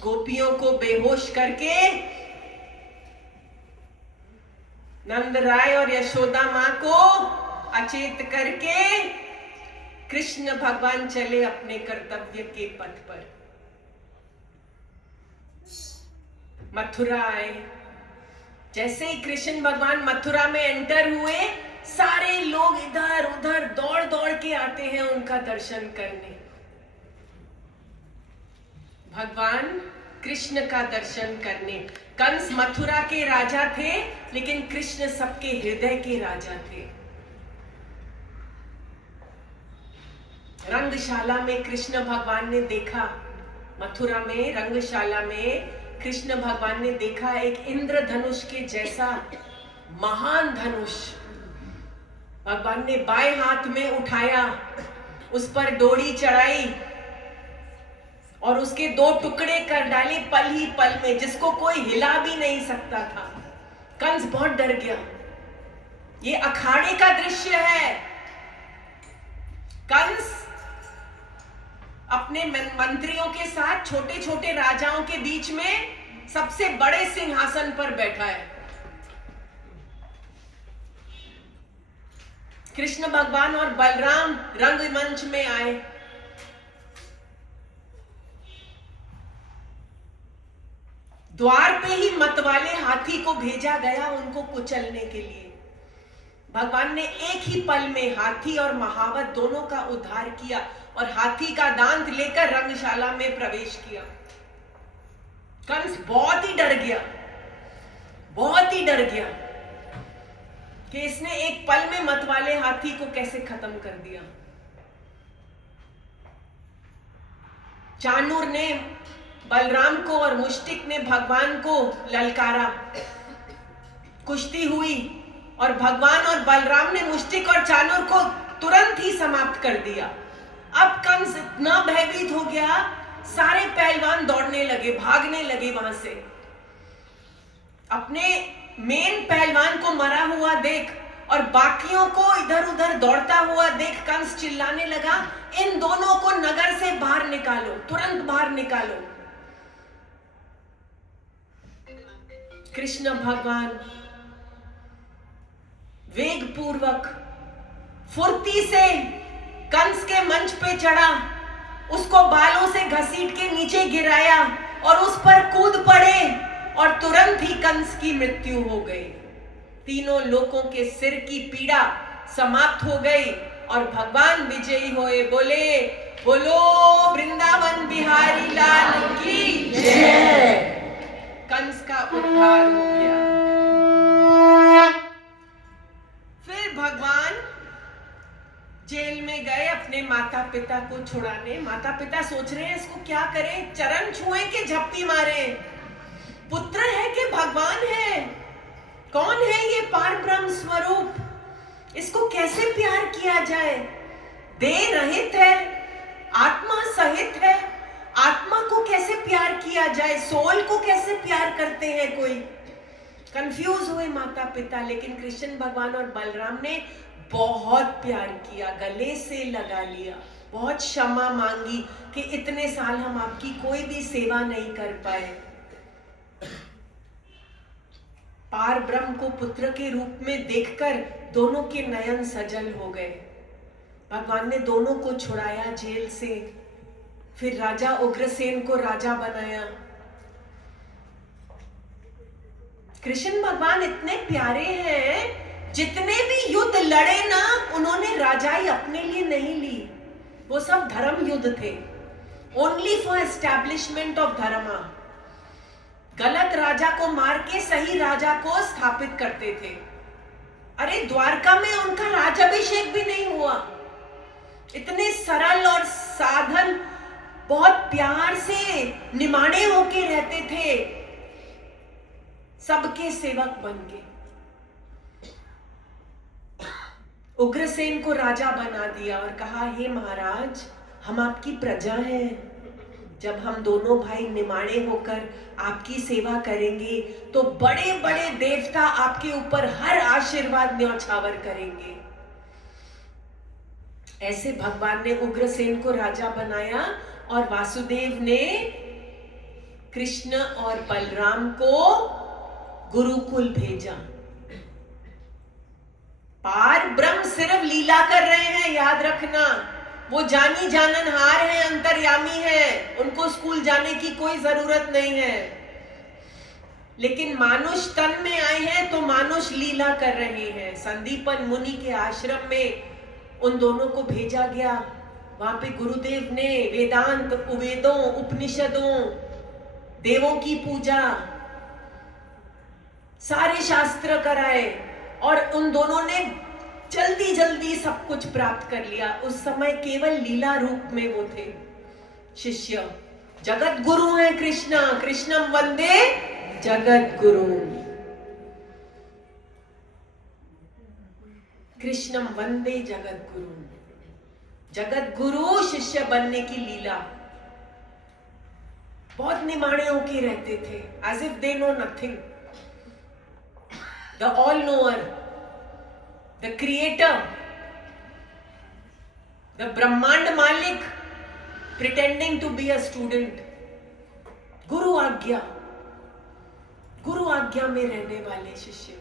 गोपियों को बेहोश करके नंद राय और यशोदा मां को अचेत करके कृष्ण भगवान चले अपने कर्तव्य के पथ पर। मथुरा आए। जैसे ही कृष्ण भगवान मथुरा में एंटर हुए, सारे लोग इधर उधर दौड़ दौड़ के आते हैं उनका दर्शन करने। भगवान कृष्ण का दर्शन करने। कंस मथुरा के राजा थे, लेकिन कृष्ण सबके हृदय के राजा थे। रंगशाला में कृष्ण भगवान ने देखा, मथुरा में रंगशाला में कृष्ण भगवान ने देखा एक इंद्रधनुष के जैसा महान धनुष। भगवान ने बाएं हाथ में उठाया, उस पर डोरी चढ़ाई और उसके दो टुकड़े कर डाले पल ही पल में, जिसको कोई हिला भी नहीं सकता था। कंस बहुत डर गया। ये अखाड़े का दृश्य है। कंस अपने मंत्रियों के साथ छोटे छोटे राजाओं के बीच में सबसे बड़े सिंहासन पर बैठा है। कृष्ण भगवान और बलराम रंगमंच में आए। द्वार पे ही मतवाले हाथी को भेजा गया उनको कुचलने के लिए। भगवान ने एक ही पल में हाथी और महावत दोनों का उद्धार किया और हाथी का दांत लेकर रंगशाला में प्रवेश किया। कंस बहुत ही डर गया, बहुत ही डर गया कि इसने एक पल में मतवाले हाथी को कैसे खत्म कर दिया। चाणूर ने बलराम को और मुष्टिक ने भगवान को ललकारा। कुश्ती हुई और भगवान और बलराम ने मुष्टिक और चाणूर को तुरंत ही समाप्त कर दिया। अब कंस इतना भयभीत हो गया, सारे पहलवान दौड़ने लगे, भागने लगे वहां से। अपने मेन पहलवान को मरा हुआ देख और बाकियों को इधर उधर दौड़ता हुआ देख कंस चिल्लाने लगा, इन दोनों को नगर से बाहर निकालो, तुरंत बाहर निकालो। कृष्ण भगवान वेग पूर्वक फुर्ती से मंच पे चढ़ा, उसको बालों से घसीट के नीचे गिराया और उस पर कूद पड़े और तुरंत ही कंस की मृत्यु हो गई। तीनों लोगों के सिर की पीड़ा समाप्त हो गई और भगवान विजयी हुए। बोले बोलो वृंदावन बिहारी लाल की जय। कंस का उद्धार हो गया। फिर भगवान जेल में गए अपने माता पिता को छुड़ाने। माता पिता सोच रहे हैं इसको क्या करें, चरण छुए के झप्पी मारे। पुत्र है कि भगवान है? कौन है ये पार ब्रह्म स्वरूप? इसको कैसे प्यार किया जाए? देह रहित है, आत्मा सहित है, आत्मा को कैसे प्यार किया जाए? सोल को कैसे प्यार करते हैं कोई? कंफ्यूज हुए माता पिता। लेकिन कृष्ण भगवान और बलराम ने बहुत प्यार किया, गले से लगा लिया, बहुत क्षमा मांगी कि इतने साल हम आपकी कोई भी सेवा नहीं कर पाए। पार ब्रह्म को पुत्र के रूप में देखकर दोनों के नयन सजल हो गए। भगवान ने दोनों को छुड़ाया जेल से, फिर राजा उग्रसेन को राजा बनाया। कृष्ण भगवान इतने प्यारे हैं, जितने भी युद्ध लड़े ना, उन्होंने राजाई अपने लिए नहीं ली। वो सब धर्म युद्ध थे, ओनली फॉर एस्टैब्लिशमेंट ऑफ धर्म। गलत राजा को मार के सही राजा को स्थापित करते थे। अरे द्वारका में उनका राज्याभिषेक भी नहीं हुआ। इतने सरल और साधन, बहुत प्यार से निमाणे होके रहते थे, सबके सेवक बन के। उग्रसेन को राजा बना दिया और कहा, हे महाराज, हम आपकी प्रजा हैं। जब हम दोनों भाई निमाणे होकर आपकी सेवा करेंगे तो बड़े बड़े देवता आपके ऊपर हर आशीर्वाद न्यौछावर करेंगे। ऐसे भगवान ने उग्रसेन को राजा बनाया और वासुदेव ने कृष्ण और बलराम को गुरुकुल भेजा। पार ब्रह्म सिर्फ लीला कर रहे हैं, याद रखना। वो जानी जाननहार है, अंतर्यामी है, उनको स्कूल जाने की कोई जरूरत नहीं है। लेकिन मानुष तन में आए हैं तो मानुष लीला कर रहे हैं। संदीपन मुनि के आश्रम में उन दोनों को भेजा गया। वहां पे गुरुदेव ने वेदांत, वेदों, उपनिषदों, देवों की पूजा, सारे शास्त्र कराए और उन दोनों ने जल्दी जल्दी सब कुछ प्राप्त कर लिया। उस समय केवल लीला रूप में वो थे शिष्य। जगत गुरु हैं कृष्णा, कृष्णम वंदे जगत गुरु। कृष्णम वंदे जगत गुरु। जगत गुरु शिष्य बनने की लीला। बहुत निमाणे होके रहते थे, as if they know nothing. The all-knower, the creator, the Brahmand Malik, pretending to be a student. गुरु आज्ञा, गुरु आज्ञा में रहने वाले शिष्य।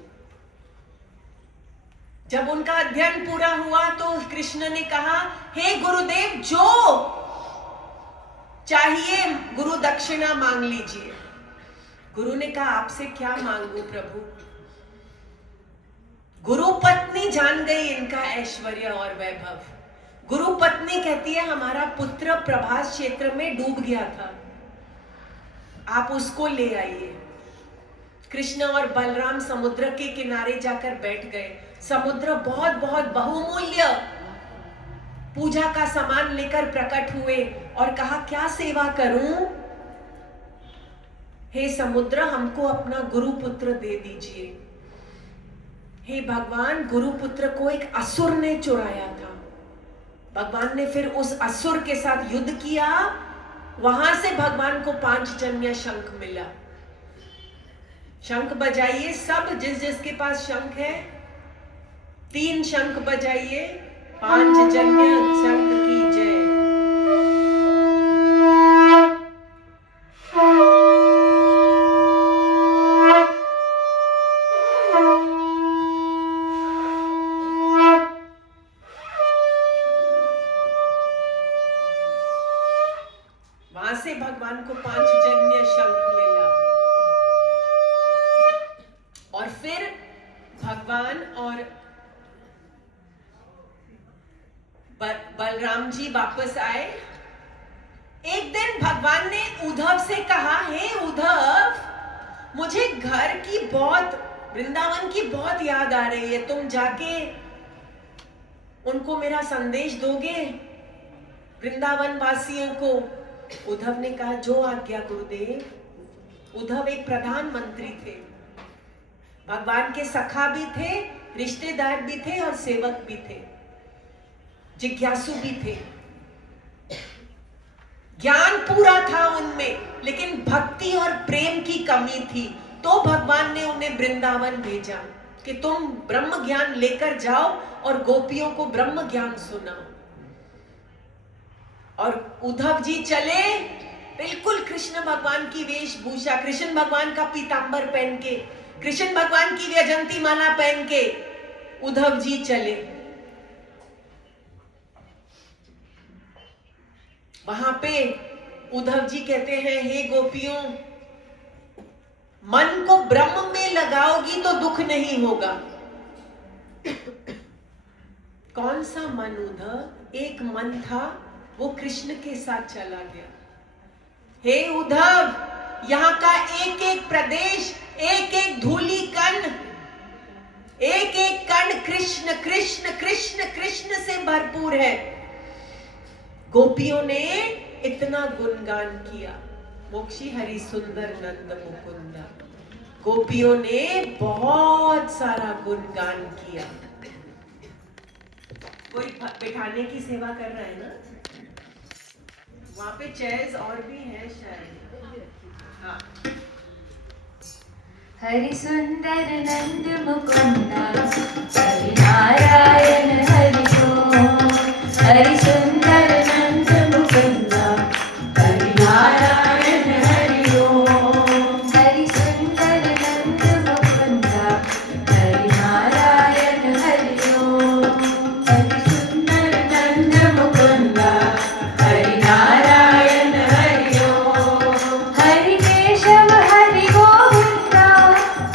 जब उनका अध्ययन पूरा हुआ तो कृष्ण ने कहा, हे गुरुदेव, जो चाहिए गुरु दक्षिणा मांग लीजिए। गुरु ने कहा, आपसे क्या मांगू प्रभु? गुरु पत्नी जान गई इनका ऐश्वर्य और वैभव। गुरु पत्नी कहती है, हमारा पुत्र प्रभास क्षेत्र में डूब गया था, आप उसको ले आइए। कृष्ण और बलराम समुद्र के किनारे जाकर बैठ गए। समुद्र बहुत बहुत बहुमूल्य पूजा का सामान लेकर प्रकट हुए और कहा, क्या सेवा करूं? हे समुद्र, हमको अपना गुरु पुत्र दे दीजिए। हे भगवान, गुरु पुत्र को एक असुर ने चुराया था। भगवान ने फिर उस असुर के साथ युद्ध किया। वहां से भगवान को 5 जन्य शंख मिला। शंख बजाइए सब, जिस जिसके पास शंख है 3 शंख बजाइए। 5 जन्य शंख की जय। से भगवान को 5 जन्य शंख मिला। और फिर भगवान और बलराम जी वापस आए। एक दिन भगवान ने उद्धव से कहा, हे उद्धव, मुझे घर की बहुत, वृंदावन की बहुत याद आ रही है, तुम जाके उनको मेरा संदेश दोगे, वृंदावन वासियों को? उद्धव ने कहा, जो आज्ञा गुरुदेव। उद्धव एक प्रधानमंत्री थे, भगवान के सखा भी थे, रिश्तेदार भी थे और सेवक भी थे, जिज्ञासु भी थे। ज्ञान पूरा था उनमें, लेकिन भक्ति और प्रेम की कमी थी। तो भगवान ने उन्हें वृंदावन भेजा कि तुम ब्रह्म ज्ञान लेकर जाओ और गोपियों को ब्रह्म ज्ञान सुनाओ। और उद्धव जी चले बिल्कुल कृष्ण भगवान की वेशभूषा, कृष्ण भगवान का पीतांबर पहन के, कृष्ण भगवान की वैजंती माला पहन के उद्धव जी चले। वहां पे उद्धव जी कहते हैं, हे गोपियों, मन को ब्रह्म में लगाओगी तो दुख नहीं होगा। कौन सा मन उद्धव? एक मन था, वो कृष्ण के साथ चला गया। हे उद्धव, यहाँ का एक एक प्रदेश, एक एक धूली कण, एक एक कण कृष्ण कृष्ण कृष्ण कृष्ण से भरपूर है। गोपियों ने इतना गुणगान किया, मोक्षी हरि सुंदर नंद मुकुंदा। गोपियों ने बहुत सारा गुणगान किया। कोई बिठाने की सेवा कर रहा है ना? वहां पे चेयर्स और भी हैं शायद। हाँ। हरि सुंदर नंद मुकुंदा, हरि नारायण हरि ओम। हरि सुंदर नंद मुकुंदा, हरि नारायण हरि ओम। हरि सुंदर नंद मुकुंदा, हरि नारायण हरि ओम। हरि सुंदर नंद मुकुंदा, हरि नारायण हरि ओम। हरि केशव हरि गोविंदा,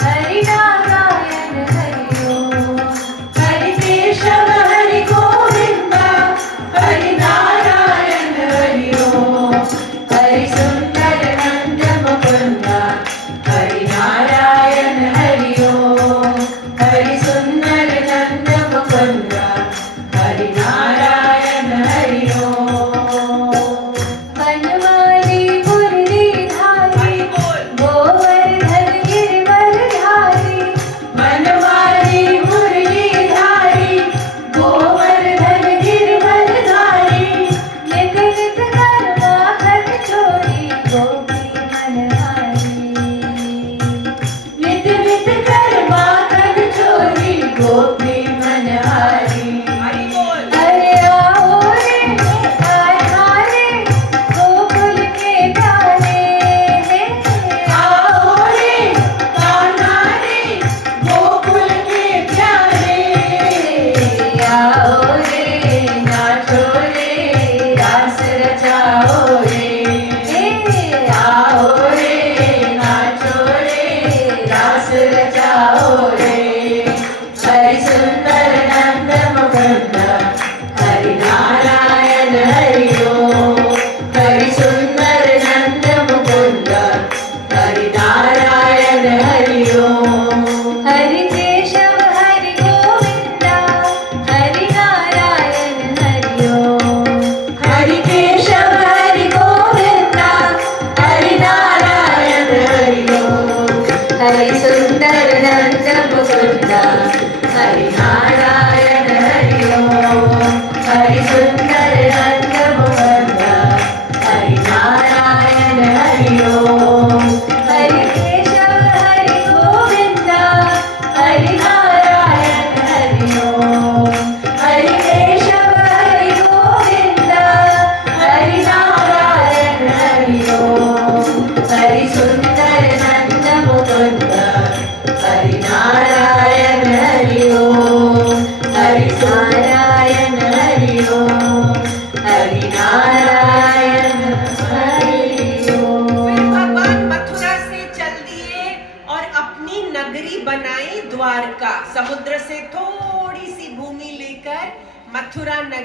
हरि नारायण हरि ओम। हरि केशव हरि गोविंदा, हरि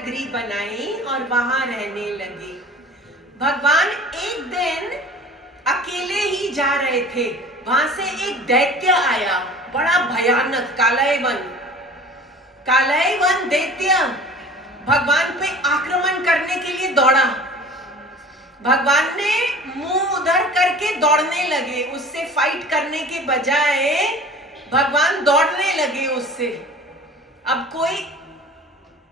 नगरी बनाई और वहां रहने लगे। भगवान एक दिन अकेले ही जा रहे थे, वहां से एक दैत्य आया, बड़ा भयानक कालयवन दैत्य भगवान पे आक्रमण करने के लिए दौड़ा। भगवान ने मुंह उधर करके दौड़ने लगे, उससे फाइट करने के बजाय भगवान दौड़ने लगे उससे। अब कोई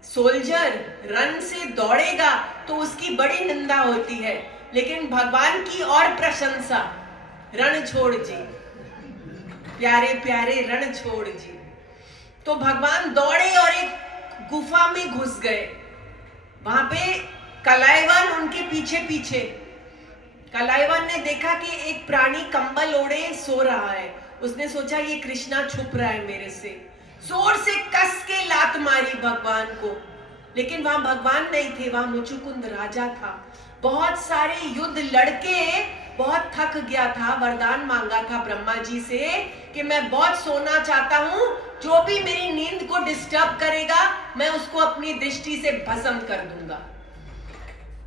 सोल्जर रन से दौड़ेगा तो उसकी बड़ी निंदा होती है, लेकिन भगवान की और प्रशंसा, रणछोड़ जी, प्यारे प्यारे रणछोड़ जी। तो भगवान दौड़े और एक गुफा में घुस गए। वहां पे कलाइवन उनके पीछे पीछे। कलाइवन ने देखा कि एक प्राणी कंबल ओढ़े सो रहा है। उसने सोचा ये कृष्णा छुप रहा है मेरे से। जोर से कस के लात मारी भगवान को, लेकिन वहां भगवान नहीं थे, वहां मुचुकुंद राजा था। बहुत सारे युद्ध लड़के बहुत थक गया था, वरदान मांगा था ब्रह्मा जी से कि मैं बहुत सोना चाहता हूं, जो भी मेरी नींद को डिस्टर्ब करेगा मैं उसको अपनी दृष्टि से भस्म कर दूंगा।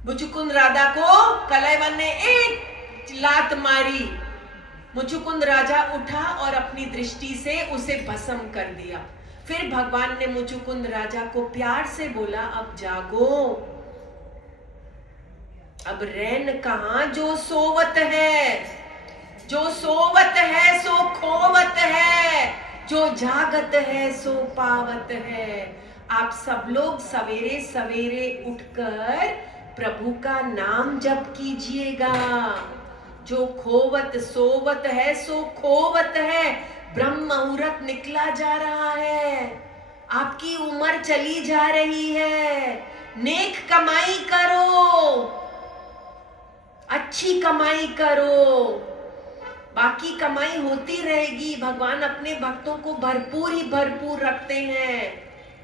मुचुकुंद राजा को कलाइवन ने एक लात मारी। मुचुकुंद राजा उठा और अपनी दृष्टि से उसे भस्म कर दिया। फिर भगवान ने मुचुकुंद राजा को प्यार से बोला, अब जागो, अब रैन कहां जो सोवत है, जो सोवत है सो खोवत है, जो जागत है सो पावत है। आप सब लोग सवेरे सवेरे उठकर प्रभु का नाम जप कीजिएगा। जो खोवत सोवत है सो खोवत है। ब्रह्म मुहूर्त निकला जा रहा है, आपकी उम्र चली जा रही है। नेक कमाई करो, अच्छी कमाई करो, बाकी कमाई होती रहेगी। भगवान अपने भक्तों को भरपूर ही भरपूर रखते हैं।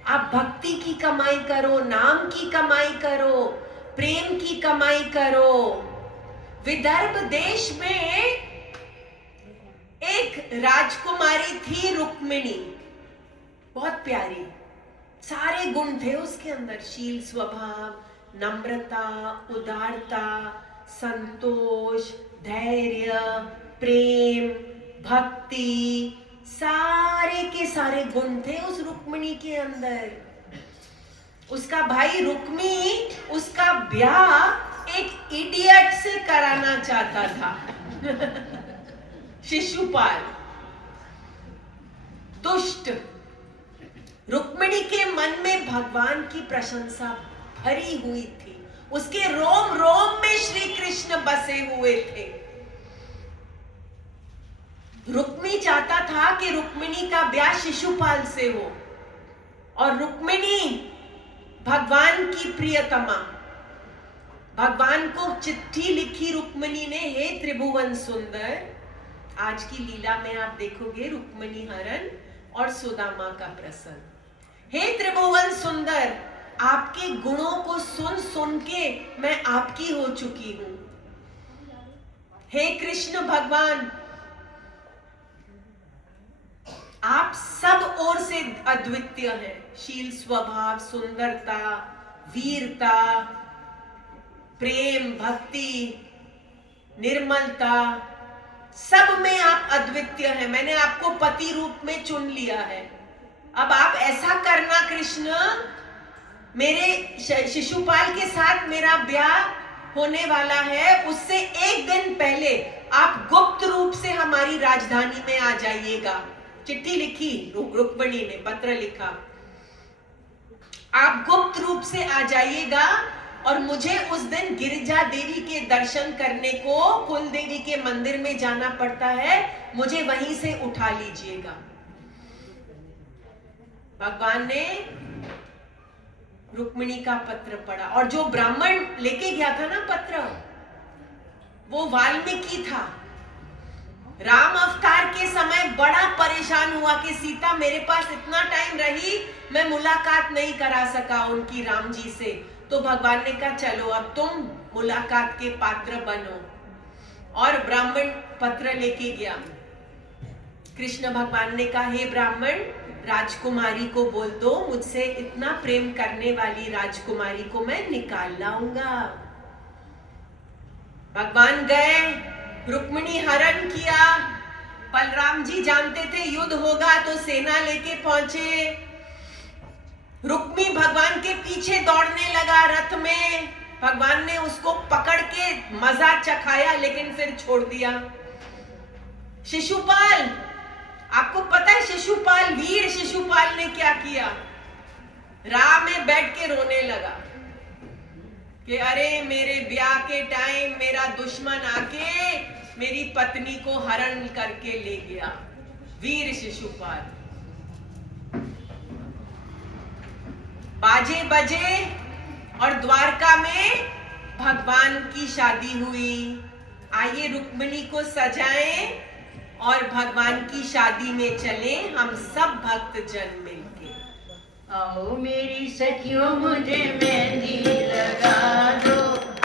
आप भक्ति की कमाई करो, नाम की कमाई करो, प्रेम की कमाई करो। विदर्भ देश में एक राजकुमारी थी रुक्मिणी, बहुत प्यारी, सारे गुण थे उसके अंदर, शील स्वभाव, नम्रता, उदारता, संतोष, धैर्य, प्रेम, भक्ति, सारे के सारे गुण थे उस रुक्मिणी के अंदर। उसका भाई रुक्मी उसका ब्याह एक इडियट से कराना चाहता था शिशुपाल, दुष्ट। रुक्मिणी के मन में भगवान की प्रशंसा भरी हुई थी, उसके रोम रोम में श्री कृष्ण बसे हुए थे। रुक्मी चाहता था कि रुक्मिणी का ब्याह शिशुपाल से हो, और रुक्मिणी भगवान की प्रियतमा। भगवान को चिट्ठी लिखी रुक्मिणी ने, हे त्रिभुवन सुंदर। आज की लीला में आप देखोगे रुक्मिणी हरण और सुदामा का प्रसंग। हे त्रिभुवन सुंदर, आपके गुणों को सुन सुन के मैं आपकी हो चुकी हूं। हे कृष्ण भगवान, आप सब ओर से अद्वितीय हैं। शील स्वभाव, सुंदरता, वीरता, प्रेम, भक्ति, निर्मलता, सब में आप अद्वितीय हैं। मैंने आपको पति रूप में चुन लिया है। अब आप ऐसा करना कृष्ण, मेरे शिशुपाल के साथ मेरा ब्याह होने वाला है, उससे एक दिन पहले आप गुप्त रूप से हमारी राजधानी में आ जाइएगा। चिट्ठी लिखी रुक्मिणी ने, पत्र लिखा, आप गुप्त रूप से आ जाइएगा और मुझे उस दिन गिरिजा देवी के दर्शन करने को कुल देवी के मंदिर में जाना पड़ता है, मुझे वहीं से उठा लीजिएगा। भगवान ने रुक्मिणी का पत्र पढ़ा, और जो ब्राह्मण लेके गया था ना पत्र, वो वाल्मीकि था। राम अवतार के समय बड़ा परेशान हुआ कि सीता मेरे पास इतना टाइम रही, मैं मुलाकात नहीं करा सका उनकी राम जी से। तो भगवान ने कहा चलो अब तुम मुलाकात के पात्र बनो, और ब्राह्मण पत्र लेके गया। कृष्ण भगवान ने कहा, हे ब्राह्मण, राजकुमारी को बोल दो, मुझसे इतना प्रेम करने वाली राजकुमारी को मैं निकाल लाऊंगा। भगवान गए, रुक्मिणी हरण किया। बलराम जी जानते थे युद्ध होगा तो सेना लेके पहुंचे। रुक्मी भगवान के पीछे दौड़ने लगा रथ में। भगवान ने उसको पकड़ के मजा चखाया लेकिन फिर छोड़ दिया। शिशुपाल, आपको पता है शिशुपाल, वीर शिशुपाल ने क्या किया? राह में बैठ के रोने लगा कि अरे मेरे ब्याह के टाइम मेरा दुश्मन आके मेरी पत्नी को हरण करके ले गया। वीर शिशुपाल। बाजे बजे और द्वारका में भगवान की शादी हुई। आइए रुक्मिणी को सजाएं और भगवान की शादी में चले हम सब भक्त जन मिलके। आओ मेरी सखियों मुझे मेहंदी लगा दो,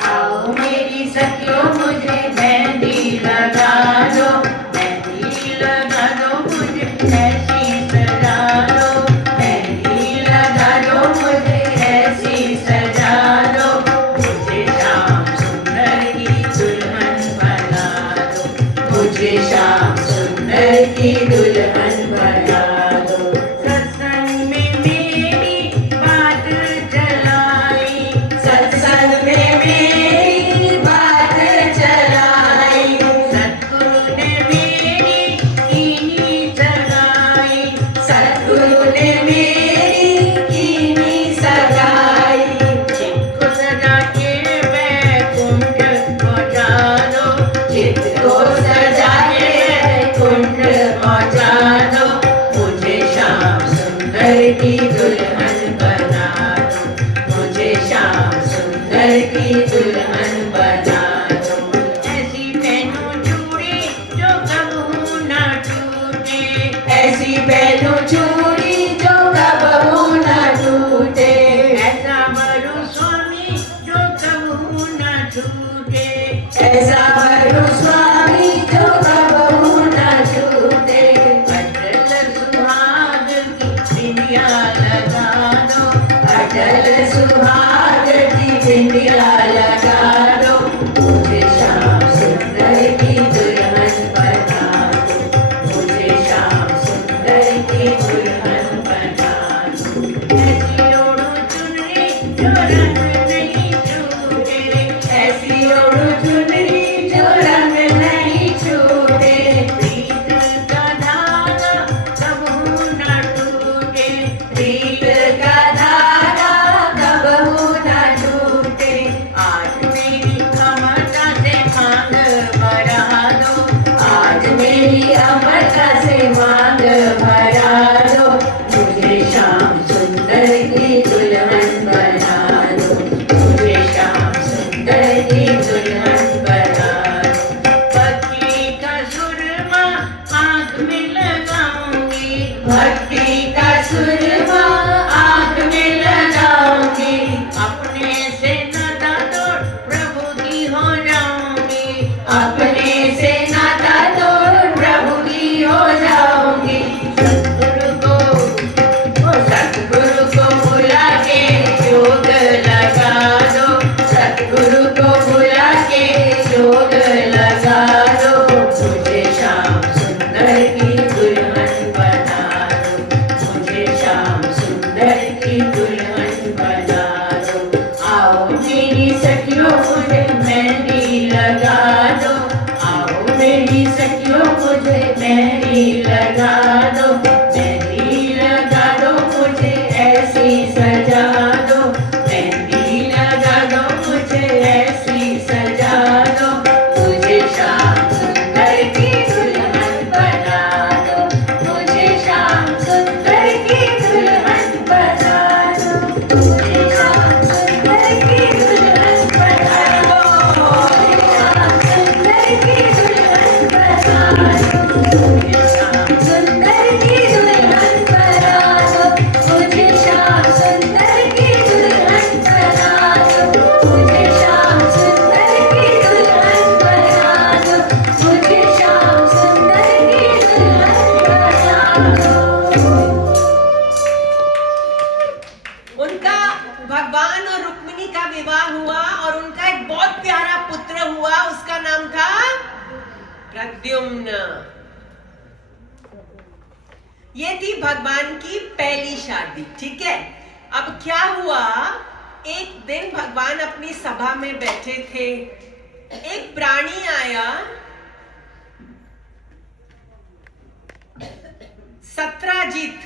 आओ मेरी सखियों मुझे मेहंदी लगा दो, मेहंदी लगा दो मुझे ऐसी सजा दो, मेहंदी लगा दो मुझे ऐसी सजा दो, मुझे श्याम सुंदर की दुल्हन बना दो, मुझे श्याम सुंदर की दुल्हन बना दो। सत्संग में मेरी बात चलाई, सत्संग में मेरी बात चलाई, सतगुरु ने मेरी कीनी सगाई, सतगुरु ने मेरी कीनी सगाई। चित्त को सजा के वैकुंठ पहुंचा दो, चित्त को सजा के वैकुंठ पहुंचा दो, मुझे श्याम सुंदर की दुल्हन बना दो, मुझे श्याम सुंदर की दुल्हन बना दो। ऐसी पहनूं चूड़ी जो कबहू ना टूटे, ऐसी पहनूं चूड़ी जो कबहू ना टूटे, ऐसा वरु स्वामी जो कबहू ना छूटे, ऐसा वरु स्वामी जो कबहू ना छूटे। अटल सुहाग की बिंदिया लगा दो, अटल सुहाग की बिंदिया लगा दो, मुझे श्याम सुंदर की दुल्हन बना दो, मुझे श्याम सुंदर की दुल्हन बना दो। ऐसी ओढ़ो चुनरी जो रंग नहीं छूटे, ऐसी ओढ़ो चुनरी जो रंग नहीं छूटे, प्रीत का धागा कबहू ना टूटे, प्रीत का धागा कबहू ना टूटे। आज मेरी अमरता से मांग भरा दो, आज मेरी अमरता से मांग भरा दो, मुझे श्याम सुंदर की दुल्हन बना दो, मुझे श्याम सुंदर की दुल्हन बना दो। भक्ति का सुरमा आँख में लगाऊंगी, भक्ति का सुरमा आँख में लगाऊंगी, अपने से नाता तोड़ प्रभु की हो जाऊंगी, अपने से नाता तोड़ प्रभु की हो जाऊंगी। सतगुरु को बुला के योग लगा दो, सतगुरु को बुला के योग लगा दो, मुझे श्याम सुंदर की दुल्हन बना दो, मुझे श्याम सुंदर की दुल्हन बना दो। आओ मेरी सखियों मुझे मेहंदी लगा दो, आओ मेरी सखियों मुझे मेहंदी लगा दो, मेहंदी लगा दो मुझे ऐसी सजा दो, मेहंदी लगा दो मुझे ऐसी सजा दो, मुझे श्याम सुंदर की दुल्हन बना दो, मुझे श्याम सुंदर की दुल्हन बना दो, मुझे श्याम सुंदर की दुल्हन बना दो, मुझे श्याम सुंदर की दुल्हन बना दो, मुझे श्याम सुंदर प्रद्युम्न। ये थी भगवान की पहली शादी, ठीक है। अब क्या हुआ, एक दिन भगवान अपनी सभा में बैठे थे, एक प्राणी आया, सत्राजित,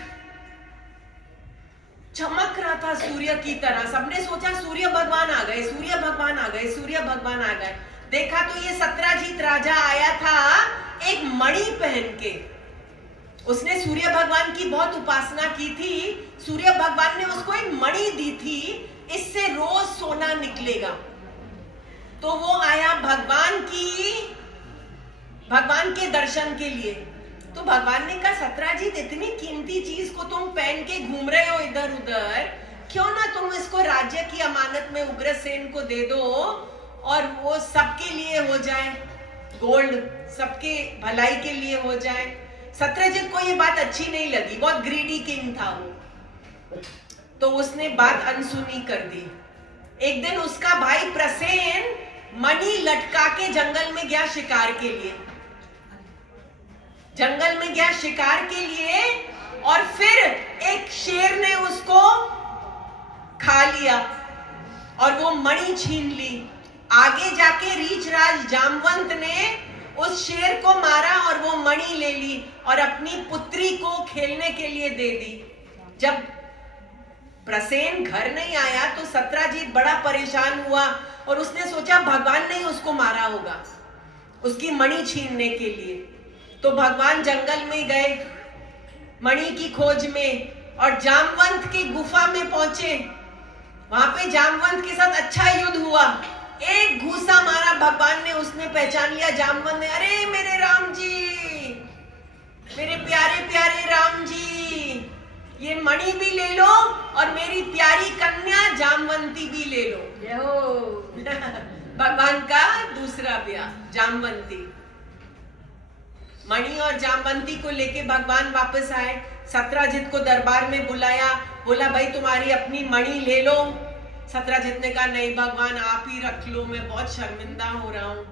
चमक रहा था सूर्य की तरह। सबने सोचा सूर्य भगवान आ गए, सूर्य भगवान आ गए, सूर्य भगवान आ गए। देखा तो ये सत्राजित राजा आया था एक मणि पहन के। उसने सूर्य भगवान की बहुत उपासना की थी, सूर्य भगवान ने उसको एक मणि दी थी, इससे रोज सोना निकलेगा। तो वो आया भगवान के दर्शन के लिए। तो भगवान ने कहा, सत्राजित इतनी कीमती चीज को तुम पहन के घूम रहे हो इधर उधर, क्यों ना तुम इसको राज्य की अमानत में उग्रसेन को दे दो और वो सबके लिए हो जाए, गोल्ड सबके भलाई के लिए हो जाए। सत्रजित को ये बात अच्छी नहीं लगी, बहुत ग्रीडी किंग था वो, तो उसने बात अनसुनी कर दी। एक दिन उसका भाई प्रसेन मणि लटका के जंगल में गया शिकार के लिए, जंगल में गया शिकार के लिए, और फिर एक शेर ने उसको खा लिया और वो मणि छीन ली। आगे जाके रीछराज जामवंत ने उस शेर को मारा और वो मणि ले ली और अपनी पुत्री को खेलने के लिए दे दी। जब प्रसेन घर नहीं आया तो सत्राजित बड़ा परेशान हुआ और उसने सोचा भगवान ने उसको मारा होगा उसकी मणि छीनने के लिए। तो भगवान जंगल में गए मणि की खोज में और जामवंत की गुफा में पहुंचे। वहां पे जामवंत के साथ अच्छा युद्ध हुआ, एक घूसा मारा भगवान ने, उसने पहचान लिया जामवंत ने, अरे मेरे राम जी, मेरे प्यारे प्यारे राम जी, ये मणि भी ले लो और मेरी प्यारी कन्या जामवंती भी ले लो। भगवान का दूसरा ब्याह जामवंती। मणि और जामवंती को लेके भगवान वापस आए, सत्राजित को दरबार में बुलाया, बोला भाई तुम्हारी अपनी मणि ले लो। सत्राजित ने कहा नहीं भगवान आप ही रख लो, मैं बहुत शर्मिंदा हो रहा हूं।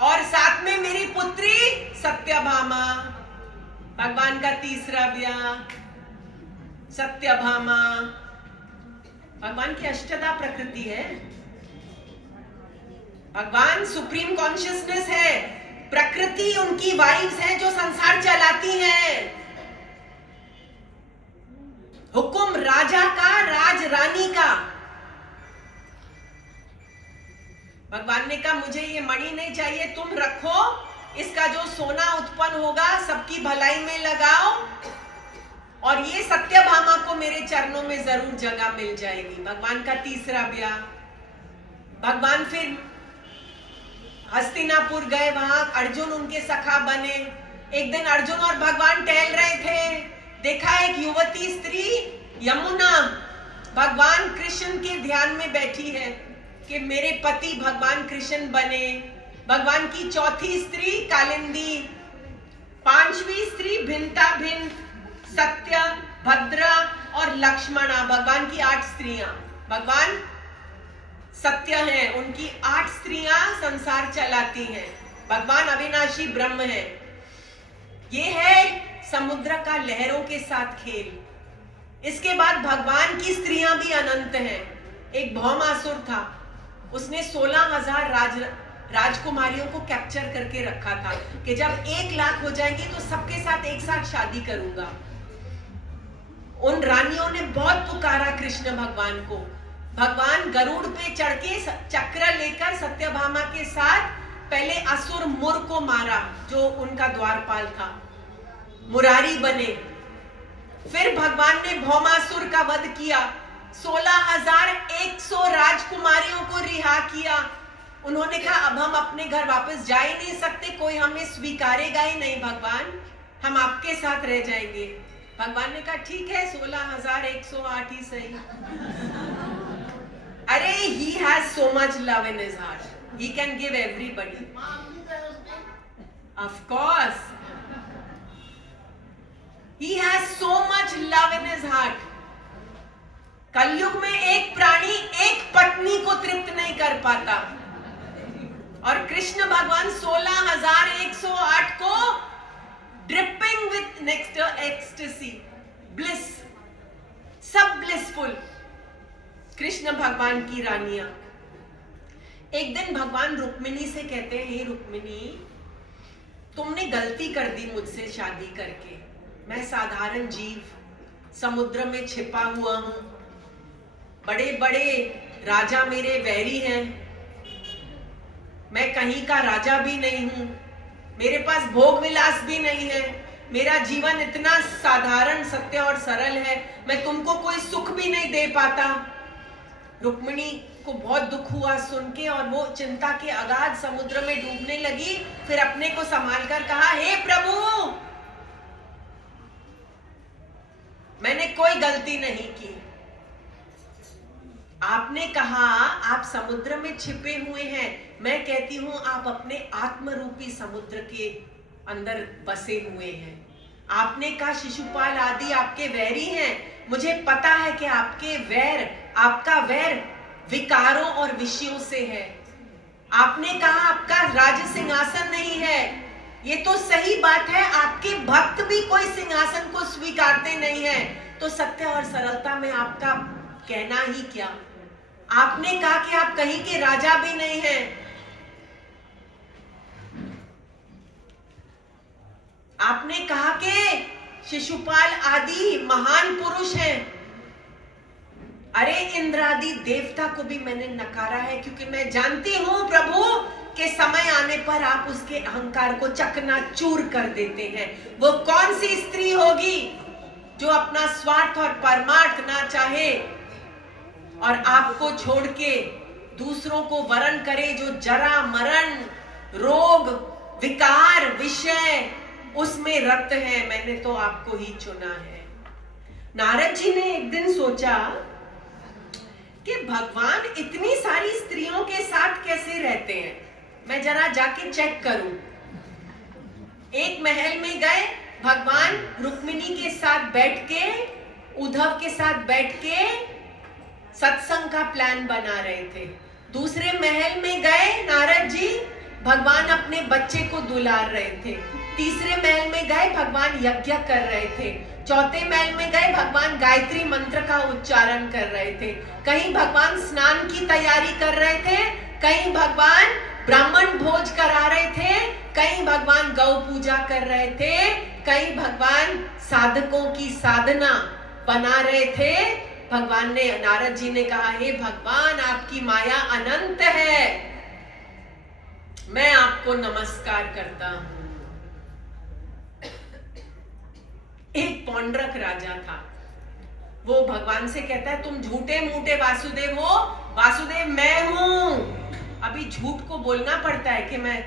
और साथ में मेरी पुत्री सत्यभामा, भगवान का तीसरा ब्याह सत्यभामा। भगवान की अष्टधा प्रकृति है, भगवान सुप्रीम कॉन्शियसनेस है, प्रकृति उनकी वाइब्स हैं जो संसार चलाती हैं। हुक्म राजा का, राज रानी का। भगवान ने कहा मुझे ये मणि नहीं चाहिए, तुम रखो, इसका जो सोना उत्पन्न होगा सबकी भलाई में लगाओ और ये सत्यभामा को मेरे चरणों में जरूर जगह मिल जाएगी। भगवान का तीसरा ब्याह। भगवान फिर हस्तिनापुर गए, वहां अर्जुन उनके सखा बने। एक दिन अर्जुन और भगवान टहल रहे थे, देखा एक युवती स्त्री यमुना भगवान कृष्ण के ध्यान में बैठी है कि मेरे पति भगवान कृष्ण बने। भगवान की चौथी स्त्री कालिंदी, पांचवी स्त्री भिन्ता भिन्न, सत्य, भद्रा और लक्ष्मणा। भगवान की 8 स्त्रियां, भगवान सत्य हैं, उनकी 8 स्त्रियां संसार चलाती हैं। भगवान अविनाशी ब्रह्म है। ये है समुद्र का लहरों के साथ खेल। इसके बाद भगवान की स्त्रियां भी अनंत हैं। एक भौमासुर था, उसने 16,000 राजकुमारियों को कैप्चर करके रखा था कि जब 1 लाख हो जाएंगे तो सबके साथ एक साथ शादी करूंगा। उन रानियों ने बहुत पुकारा कृष्ण भगवान को। भगवान गरुड़ पे चढ़ के चक्र लेकर सत्यभामा के साथ पहले असुर मुर को मारा जो उनका द्वारपाल था, मुरारी बने। फिर भगवान ने भौमासुर का वध किया, 16,100 राजकुमारियों को रिहा किया। उन्होंने कहा अब हम अपने घर वापस जा ही नहीं सकते, कोई हमें स्वीकारेगा ही नहीं भगवान, हम आपके साथ रह जाएंगे। भगवान ने कहा ठीक है 16,108 ही सही। अरे he has so much love in his heart, he can give everybody, of course he has so much love in his heart। कलयुग में एक प्राणी एक पत्नी को तृप्त नहीं कर पाता, और कृष्ण भगवान 16,108 को dripping with next ecstasy, bliss, सब ब्लिसफुल। कृष्ण भगवान की रानियां एक दिन भगवान रुक्मिणी से कहते हैं, हे रुक्मिणी, तुमने गलती कर दी मुझसे शादी करके। मैं साधारण जीव, समुद्र में छिपा हुआ हूं, बड़े बड़े राजा मेरे वैरी हैं, मैं कहीं का राजा भी नहीं हूं, मेरे पास भोग विलास भी नहीं है, मेरा जीवन इतना साधारण सत्य और सरल है, मैं तुमको कोई सुख भी नहीं दे पाता। रुक्मिणी को बहुत दुख हुआ सुन के और वो चिंता के अगाध समुद्र में डूबने लगी। फिर अपने को संभालकर कहा, हे प्रभु, मैंने कोई गलती नहीं की। आपने कहा आप समुद्र में छिपे हुए हैं, मैं कहती हूं आप अपने आत्मरूपी समुद्र के अंदर बसे हुए हैं। आपने कहा शिशुपाल आदि आपके वैरी हैं, मुझे पता है कि आपका वैर विकारों और विषयों से है। आपने कहा आपका राज सिंहासन नहीं है, ये तो सही बात है, आपके भक्त भी कोई सिंहासन को स्वीकारते नहीं है, तो सत्य और सरलता में आपका कहना ही क्या। आपने कहा कि आप कहीं के राजा भी नहीं हैं, आपने कहा कि शिशुपाल आदि महान पुरुष हैं। अरे इंद्रादि देवता को भी मैंने नकारा है, क्योंकि मैं जानती हूं प्रभु के समय आने पर आप उसके अहंकार को चकनाचूर कर देते हैं। वो कौन सी स्त्री होगी जो अपना स्वार्थ और परमार्थ ना चाहे और आपको छोड़ के दूसरों को वरण करे, जो जरा मरण, रोग, विकार, विषय उसमें रत है। मैंने तो आपको ही चुना है। नारद जी ने एक दिन सोचा कि भगवान इतनी सारी स्त्रियों के साथ कैसे रहते हैं, मैं जरा जाके चेक करूं। एक महल में गए, भगवान रुक्मिणी के साथ बैठ के, उद्धव के साथ बैठ के सत्संग का प्लान बना रहे थे। दूसरे महल में गए नारद जी, भगवान अपने बच्चे को दुलार रहे थे। तीसरे महल में गए, भगवान यज्ञ कर रहे थे। चौथे महल में गए, भगवान गायत्री मंत्र का उच्चारण कर रहे थे। कहीं भगवान स्नान की तैयारी कर रहे थे, कहीं भगवान ब्राह्मण भोज करा रहे थे, कहीं भगवान गौ पूजा कर रहे थे, कहीं भगवान साधकों की साधना बना रहे थे। भगवान ने, नारद जी ने कहा, हे भगवान आपकी माया अनंत है, मैं आपको नमस्कार करता हूं। एक पौंड्रक राजा था, वो भगवान से कहता है तुम झूठे मूठे वासुदेव हो। वासुदेव मैं हूं। अभी झूठ को बोलना पड़ता है कि मैं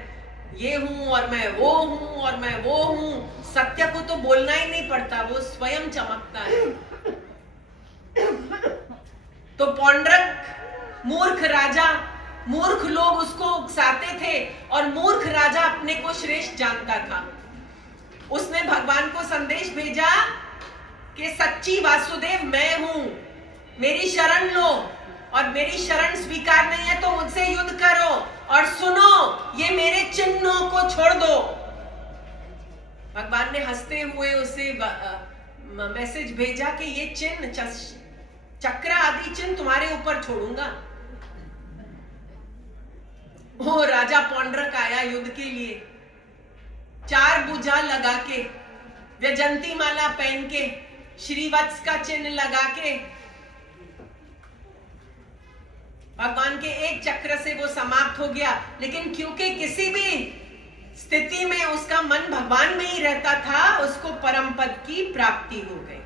ये हूं और मैं वो हूं और मैं वो हूं। सत्य को तो बोलना ही नहीं पड़ता, वो स्वयं चमकता है। तो पौंड्रक मूर्ख राजा, मूर्ख लोग उसको उकसाते थे और मूर्ख राजा अपने को श्रेष्ठ जानता था। उसने भगवान को संदेश भेजा कि सच्ची वासुदेव मैं हूं, मेरी शरण लो, और मेरी शरण स्वीकार नहीं है तो मुझसे युद्ध करो, और सुनो ये मेरे चिन्हों को छोड़ दो। भगवान ने हंसते हुए उसे मैसेज भेजा कि ये चिन्ह, चक्र आदि चिन्ह तुम्हारे ऊपर छोड़ूंगा। वो राजा पौंड्रक आया युद्ध के लिए, 4 भुजा लगा के, वैजंती माला पहन के, श्रीवत्स का चिन्ह लगा के। भगवान के एक चक्र से वो समाप्त हो गया, लेकिन क्योंकि किसी भी स्थिति में उसका मन भगवान में ही रहता था, उसको परम पद की प्राप्ति हो गई।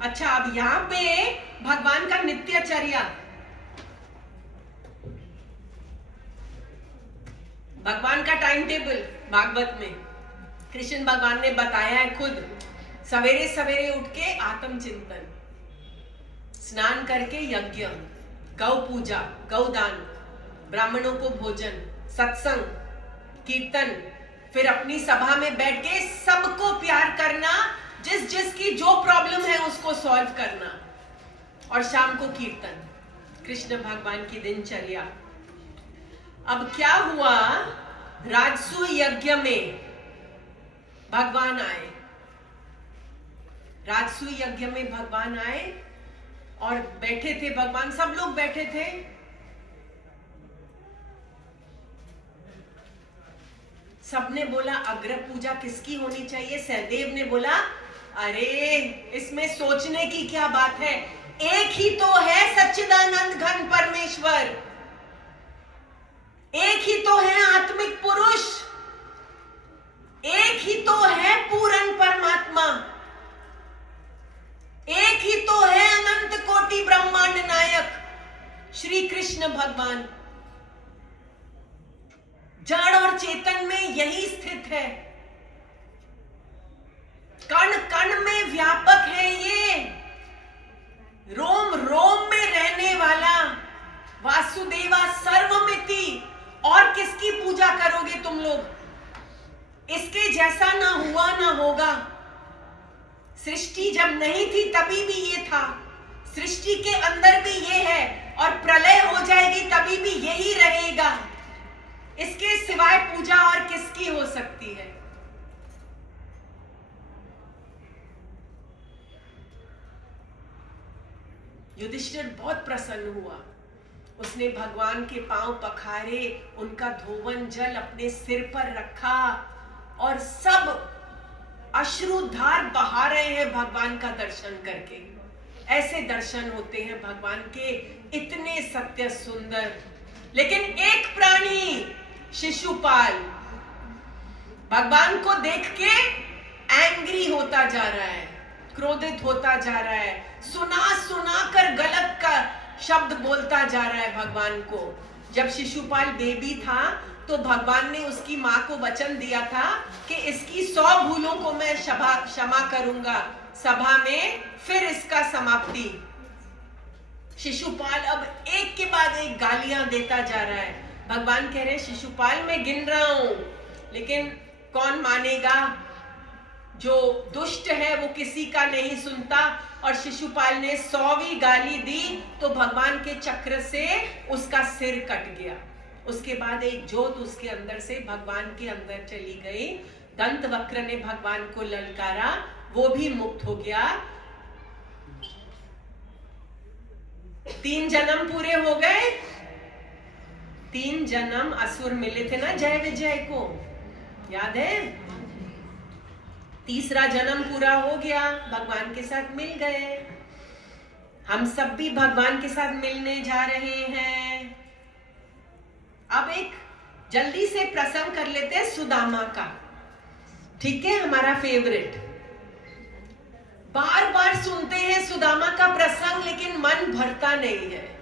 अच्छा, अब यहाँ पे भगवान का नित्यचर्या, भगवान का टाइम टेबल भागवत में कृष्ण भगवान ने बताया है खुद। सवेरे सवेरे उठ के आत्मचिंतन, स्नान करके यज्ञ, गौ पूजा, गौदान, ब्राह्मणों को भोजन, सत्संग, कीर्तन, फिर अपनी सभा में बैठ के सबको प्यार करना, जिस जिसकी जो प्रॉब्लम है उसको सॉल्व करना, और शाम को कीर्तन। कृष्ण भगवान की दिनचर्या। अब क्या हुआ, राजसू यज्ञ में भगवान आए, राजसू यज्ञ में भगवान आए और बैठे थे भगवान, सब लोग बैठे थे। सबने बोला अग्र पूजा किसकी होनी चाहिए? सहदेव ने बोला अरे इसमें सोचने की क्या बात है, एक ही तो है सच्चिदानंद घन परमेश्वर, एक ही तो है आत्मिक पुरुष, एक ही तो है पूर्ण परमात्मा, एक ही तो है अनंत कोटि ब्रह्मांड नायक श्री कृष्ण भगवान। जड़ और चेतन में यही स्थित है, कण कण में व्यापक है ये, रोम रोम में रहने वाला वासुदेवा सर्वमिति। और किसकी पूजा करोगे तुम लोग? इसके जैसा ना हुआ ना होगा। सृष्टि जब नहीं थी तभी भी ये था, सृष्टि के अंदर भी ये है, और प्रलय हो जाएगी तभी भी यही रहेगा। इसके सिवाय पूजा और किसकी हो सकती है? युधिष्ठिर बहुत प्रसन्न हुआ, उसने भगवान के पांव पखारे, उनका धोवन जल अपने सिर पर रखा और सब अश्रुधार बहा रहे हैं भगवान का दर्शन करके। ऐसे दर्शन होते हैं भगवान के, इतने सत्य सुंदर। लेकिन एक प्राणी शिशुपाल भगवान को देख के एंग्री होता जा रहा है, क्रोधित होता जा रहा है, सुना कर गलत का शब्द बोलता जा रहा है भगवान को। जब शिशुपाल बेबी था तो भगवान ने उसकी माँ को वचन दिया था कि इसकी 100 भूलों को मैं क्षमा करूंगा सभा में, फिर इसका समाप्ति। शिशुपाल अब एक के बाद एक गालियां देता जा रहा है। भगवान कह रहे हैं शिशुपाल मैं गिन रहा हूं, लेकिन कौन मानेगा? जो दुष्ट है वो किसी का नहीं सुनता। और शिशुपाल ने 100वीं गाली दी तो भगवान के चक्र से उसका सिर कट गया। उसके बाद एक ज्योत उसके अंदर से भगवान के अंदर चली गई। दंतवक्र ने भगवान को ललकारा, वो भी मुक्त हो गया। 3 जन्म पूरे हो गए। 3 जन्म असुर मिले थे ना जय विजय को, याद है? तीसरा जन्म पूरा हो गया, भगवान के साथ मिल गए। हम सब भी भगवान के साथ मिलने जा रहे हैं। अब एक जल्दी से प्रसंग कर लेते हैं सुदामा का, ठीक है? हमारा फेवरेट, बार बार सुनते हैं सुदामा का प्रसंग, लेकिन मन भरता नहीं है।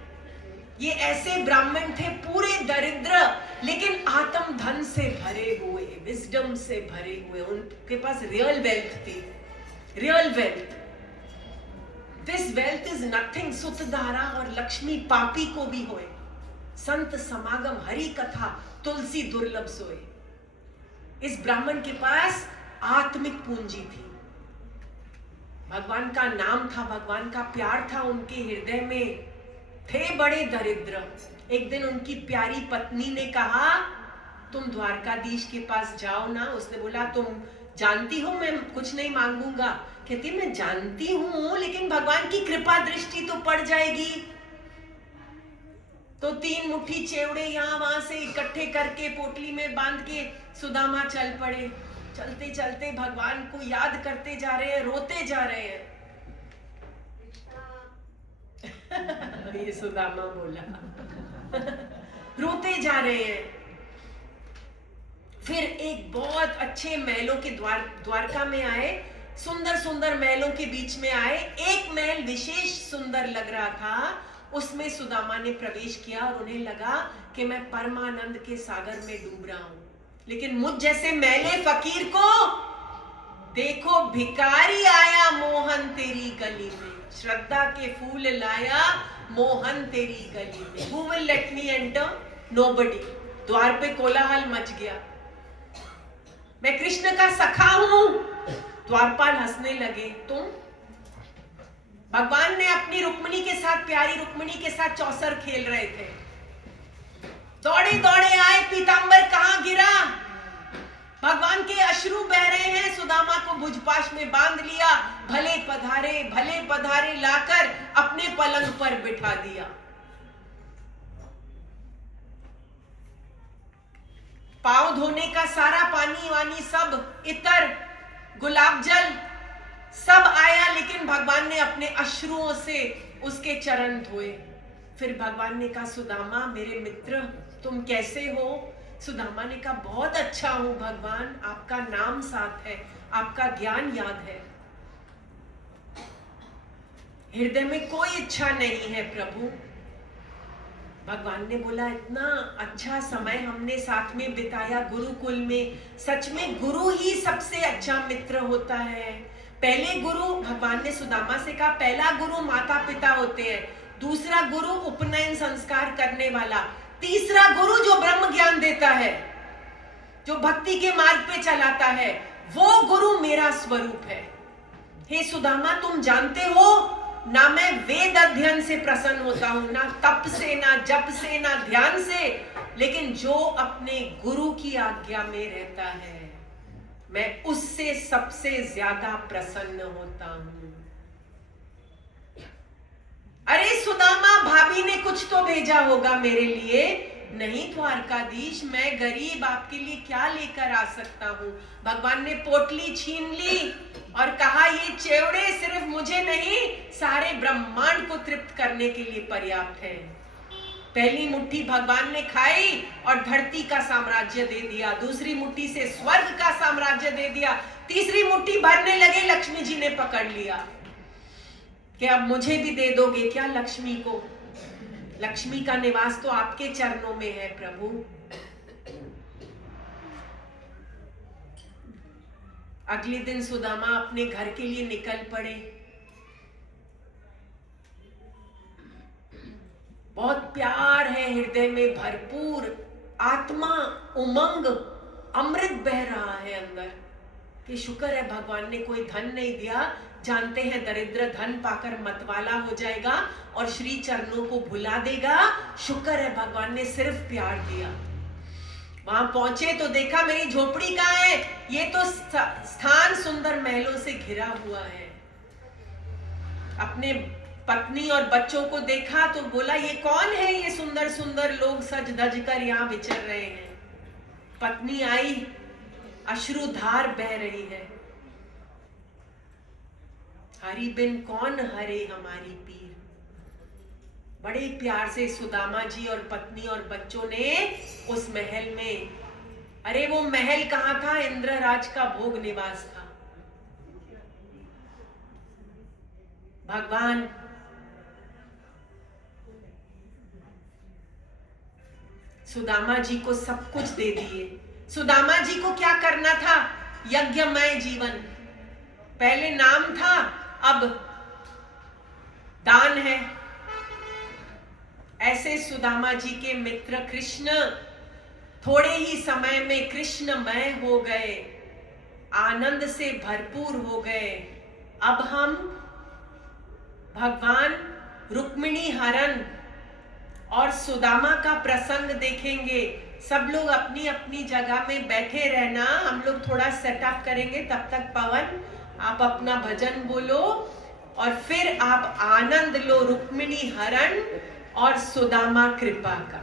ये ऐसे ब्राह्मण थे पूरे दरिद्र, लेकिन आत्म धन से भरे हुए, विजडम से भरे हुए, उनके पास रियल वेल्थ थी, real wealth. This wealth is nothing. सुतधारा और लक्ष्मी पापी को भी होए, संत समागम हरि कथा तुलसी दुर्लभ सोए। इस ब्राह्मण के पास आत्मिक पूंजी थी, भगवान का नाम था, भगवान का प्यार था उनके हृदय में। थे बड़े दरिद्र। एक दिन उनकी प्यारी पत्नी ने कहा तुम द्वारकाधीश के पास जाओ ना। उसने बोला तुम जानती हो मैं कुछ नहीं मांगूंगा। कहती मैं जानती हूं, लेकिन भगवान की कृपा दृष्टि तो पड़ जाएगी। तो 3 मुट्ठी चेवड़े यहाँ वहां से इकट्ठे करके पोटली में बांध के सुदामा चल पड़े। चलते चलते भगवान को याद करते जा रहे हैं, रोते जा रहे हैं। ये सुदामा बोला रोते जा रहे हैं। फिर एक बहुत अच्छे महलों के द्वारका में आए, सुंदर सुंदर महलों के बीच में आए। एक महल विशेष सुंदर लग रहा था, उसमें सुदामा ने प्रवेश किया और उन्हें लगा कि मैं परमानंद के सागर में डूब रहा हूं। लेकिन मुझ जैसे मैले फकीर को देखो, भिखारी आया मोहन तेरी गली में, श्रद्धा के फूल लाया मोहन तेरी गली में। Who will let me enter? Nobody. द्वार पे कोलाहल मच गया। मैं कृष्ण का सखा हूं। द्वारपाल हंसने लगे। तुम? भगवान ने अपनी रुक्मिणी के साथ, प्यारी रुक्मिणी के साथ चौसर खेल रहे थे। दौड़े दौड़े भुजपाश में बांध लिया, भले पधारे लाकर अपने पलंग पर बिठा दिया। पांव धोने का सारा पानी वानी सब, इतर, गुलाब जल सब आया, लेकिन भगवान ने अपने अश्रुओं से उसके चरण धोए। फिर भगवान ने कहा, सुदामा मेरे मित्र तुम कैसे हो? सुदामा ने कहा, बहुत अच्छा हूं भगवान, आपका नाम साथ है, आपका ज्ञान याद है, हृदय में कोई इच्छा नहीं है प्रभु। भगवान ने बोला, इतना अच्छा समय हमने साथ में बिताया गुरुकुल में, सच में गुरु ही सबसे अच्छा मित्र होता है। पहले गुरु, भगवान ने सुदामा से कहा, पहला गुरु माता पिता होते हैं, दूसरा गुरु उपनयन संस्कार करने वाला, तीसरा गुरु जो ब्रह्म ज्ञान देता है, जो भक्ति के मार्ग पे चलाता है, वो गुरु मेरा स्वरूप है। हे सुदामा, तुम जानते हो ना मैं वेद अध्ययन से प्रसन्न होता हूं, ना तप से, ना जप से, ना ध्यान से, लेकिन जो अपने गुरु की आज्ञा में रहता है मैं उससे सबसे ज्यादा प्रसन्न होता हूं। अरे सुदामा, भाभी ने कुछ तो भेजा होगा मेरे लिए। नहीं द्वारकाधीश, मैं गरीब, आपके लिए क्या लेकर आ सकता हूं? भगवान ने पोटली छीन ली और कहा, ये चेवड़े सिर्फ मुझे नहीं सारे ब्रह्मांड को तृप्त करने के लिए पर्याप्त है। पहली मुट्ठी भगवान ने खाई और धरती का साम्राज्य दे दिया, दूसरी मुट्ठी से स्वर्ग का साम्राज्य दे दिया, तीसरी मुट्ठी भरने लगे, लक्ष्मी जी ने पकड़ लिया कि अब मुझे भी दे दोगे क्या लक्ष्मी को? लक्ष्मी का निवास तो आपके चरणों में है प्रभु। अगले दिन सुदामा अपने घर के लिए निकल पड़े। बहुत प्यार है हृदय में भरपूर, आत्मा उमंग, अमृत बह रहा है अंदर कि शुक्र है भगवान ने कोई धन नहीं दिया। जानते हैं दरिद्र धन पाकर मतवाला हो जाएगा और श्री चरणों को भुला देगा। शुक्र है भगवान ने सिर्फ प्यार दिया। वहां पहुंचे तो देखा मेरी झोपड़ी कहाँ है? ये तो स्थान सुंदर महलों से घिरा हुआ है। अपने पत्नी और बच्चों को देखा तो बोला, ये कौन है? ये सुंदर सुंदर लोग सज धज कर यहाँ विचर रहे हैं। पत्नी आई, अश्रुधार बह रही है। हरि बिन कौन हरे हमारी पीर। बड़े प्यार से सुदामा जी और पत्नी और बच्चों ने उस महल में, अरे वो महल कहाँ था? इंद्रराज का भोग निवास था। भगवान सुदामा जी को सब कुछ दे दिए। सुदामा जी को क्या करना था? यज्ञमय जीवन। पहले नाम था, अब दान है। ऐसे सुदामा जी के मित्र कृष्ण थोड़े ही समय में कृष्णमय हो गए, आनंद से भरपूर हो गए। अब हम भगवान रुक्मिणी हरण और सुदामा का प्रसंग देखेंगे। सब लोग अपनी अपनी जगह में बैठे रहना, हम लोग थोड़ा सेटअप करेंगे। तब तक पवन आप अपना भजन बोलो और फिर आप आनंद लो रुक्मिणी हरण और सुदामा कृपा का।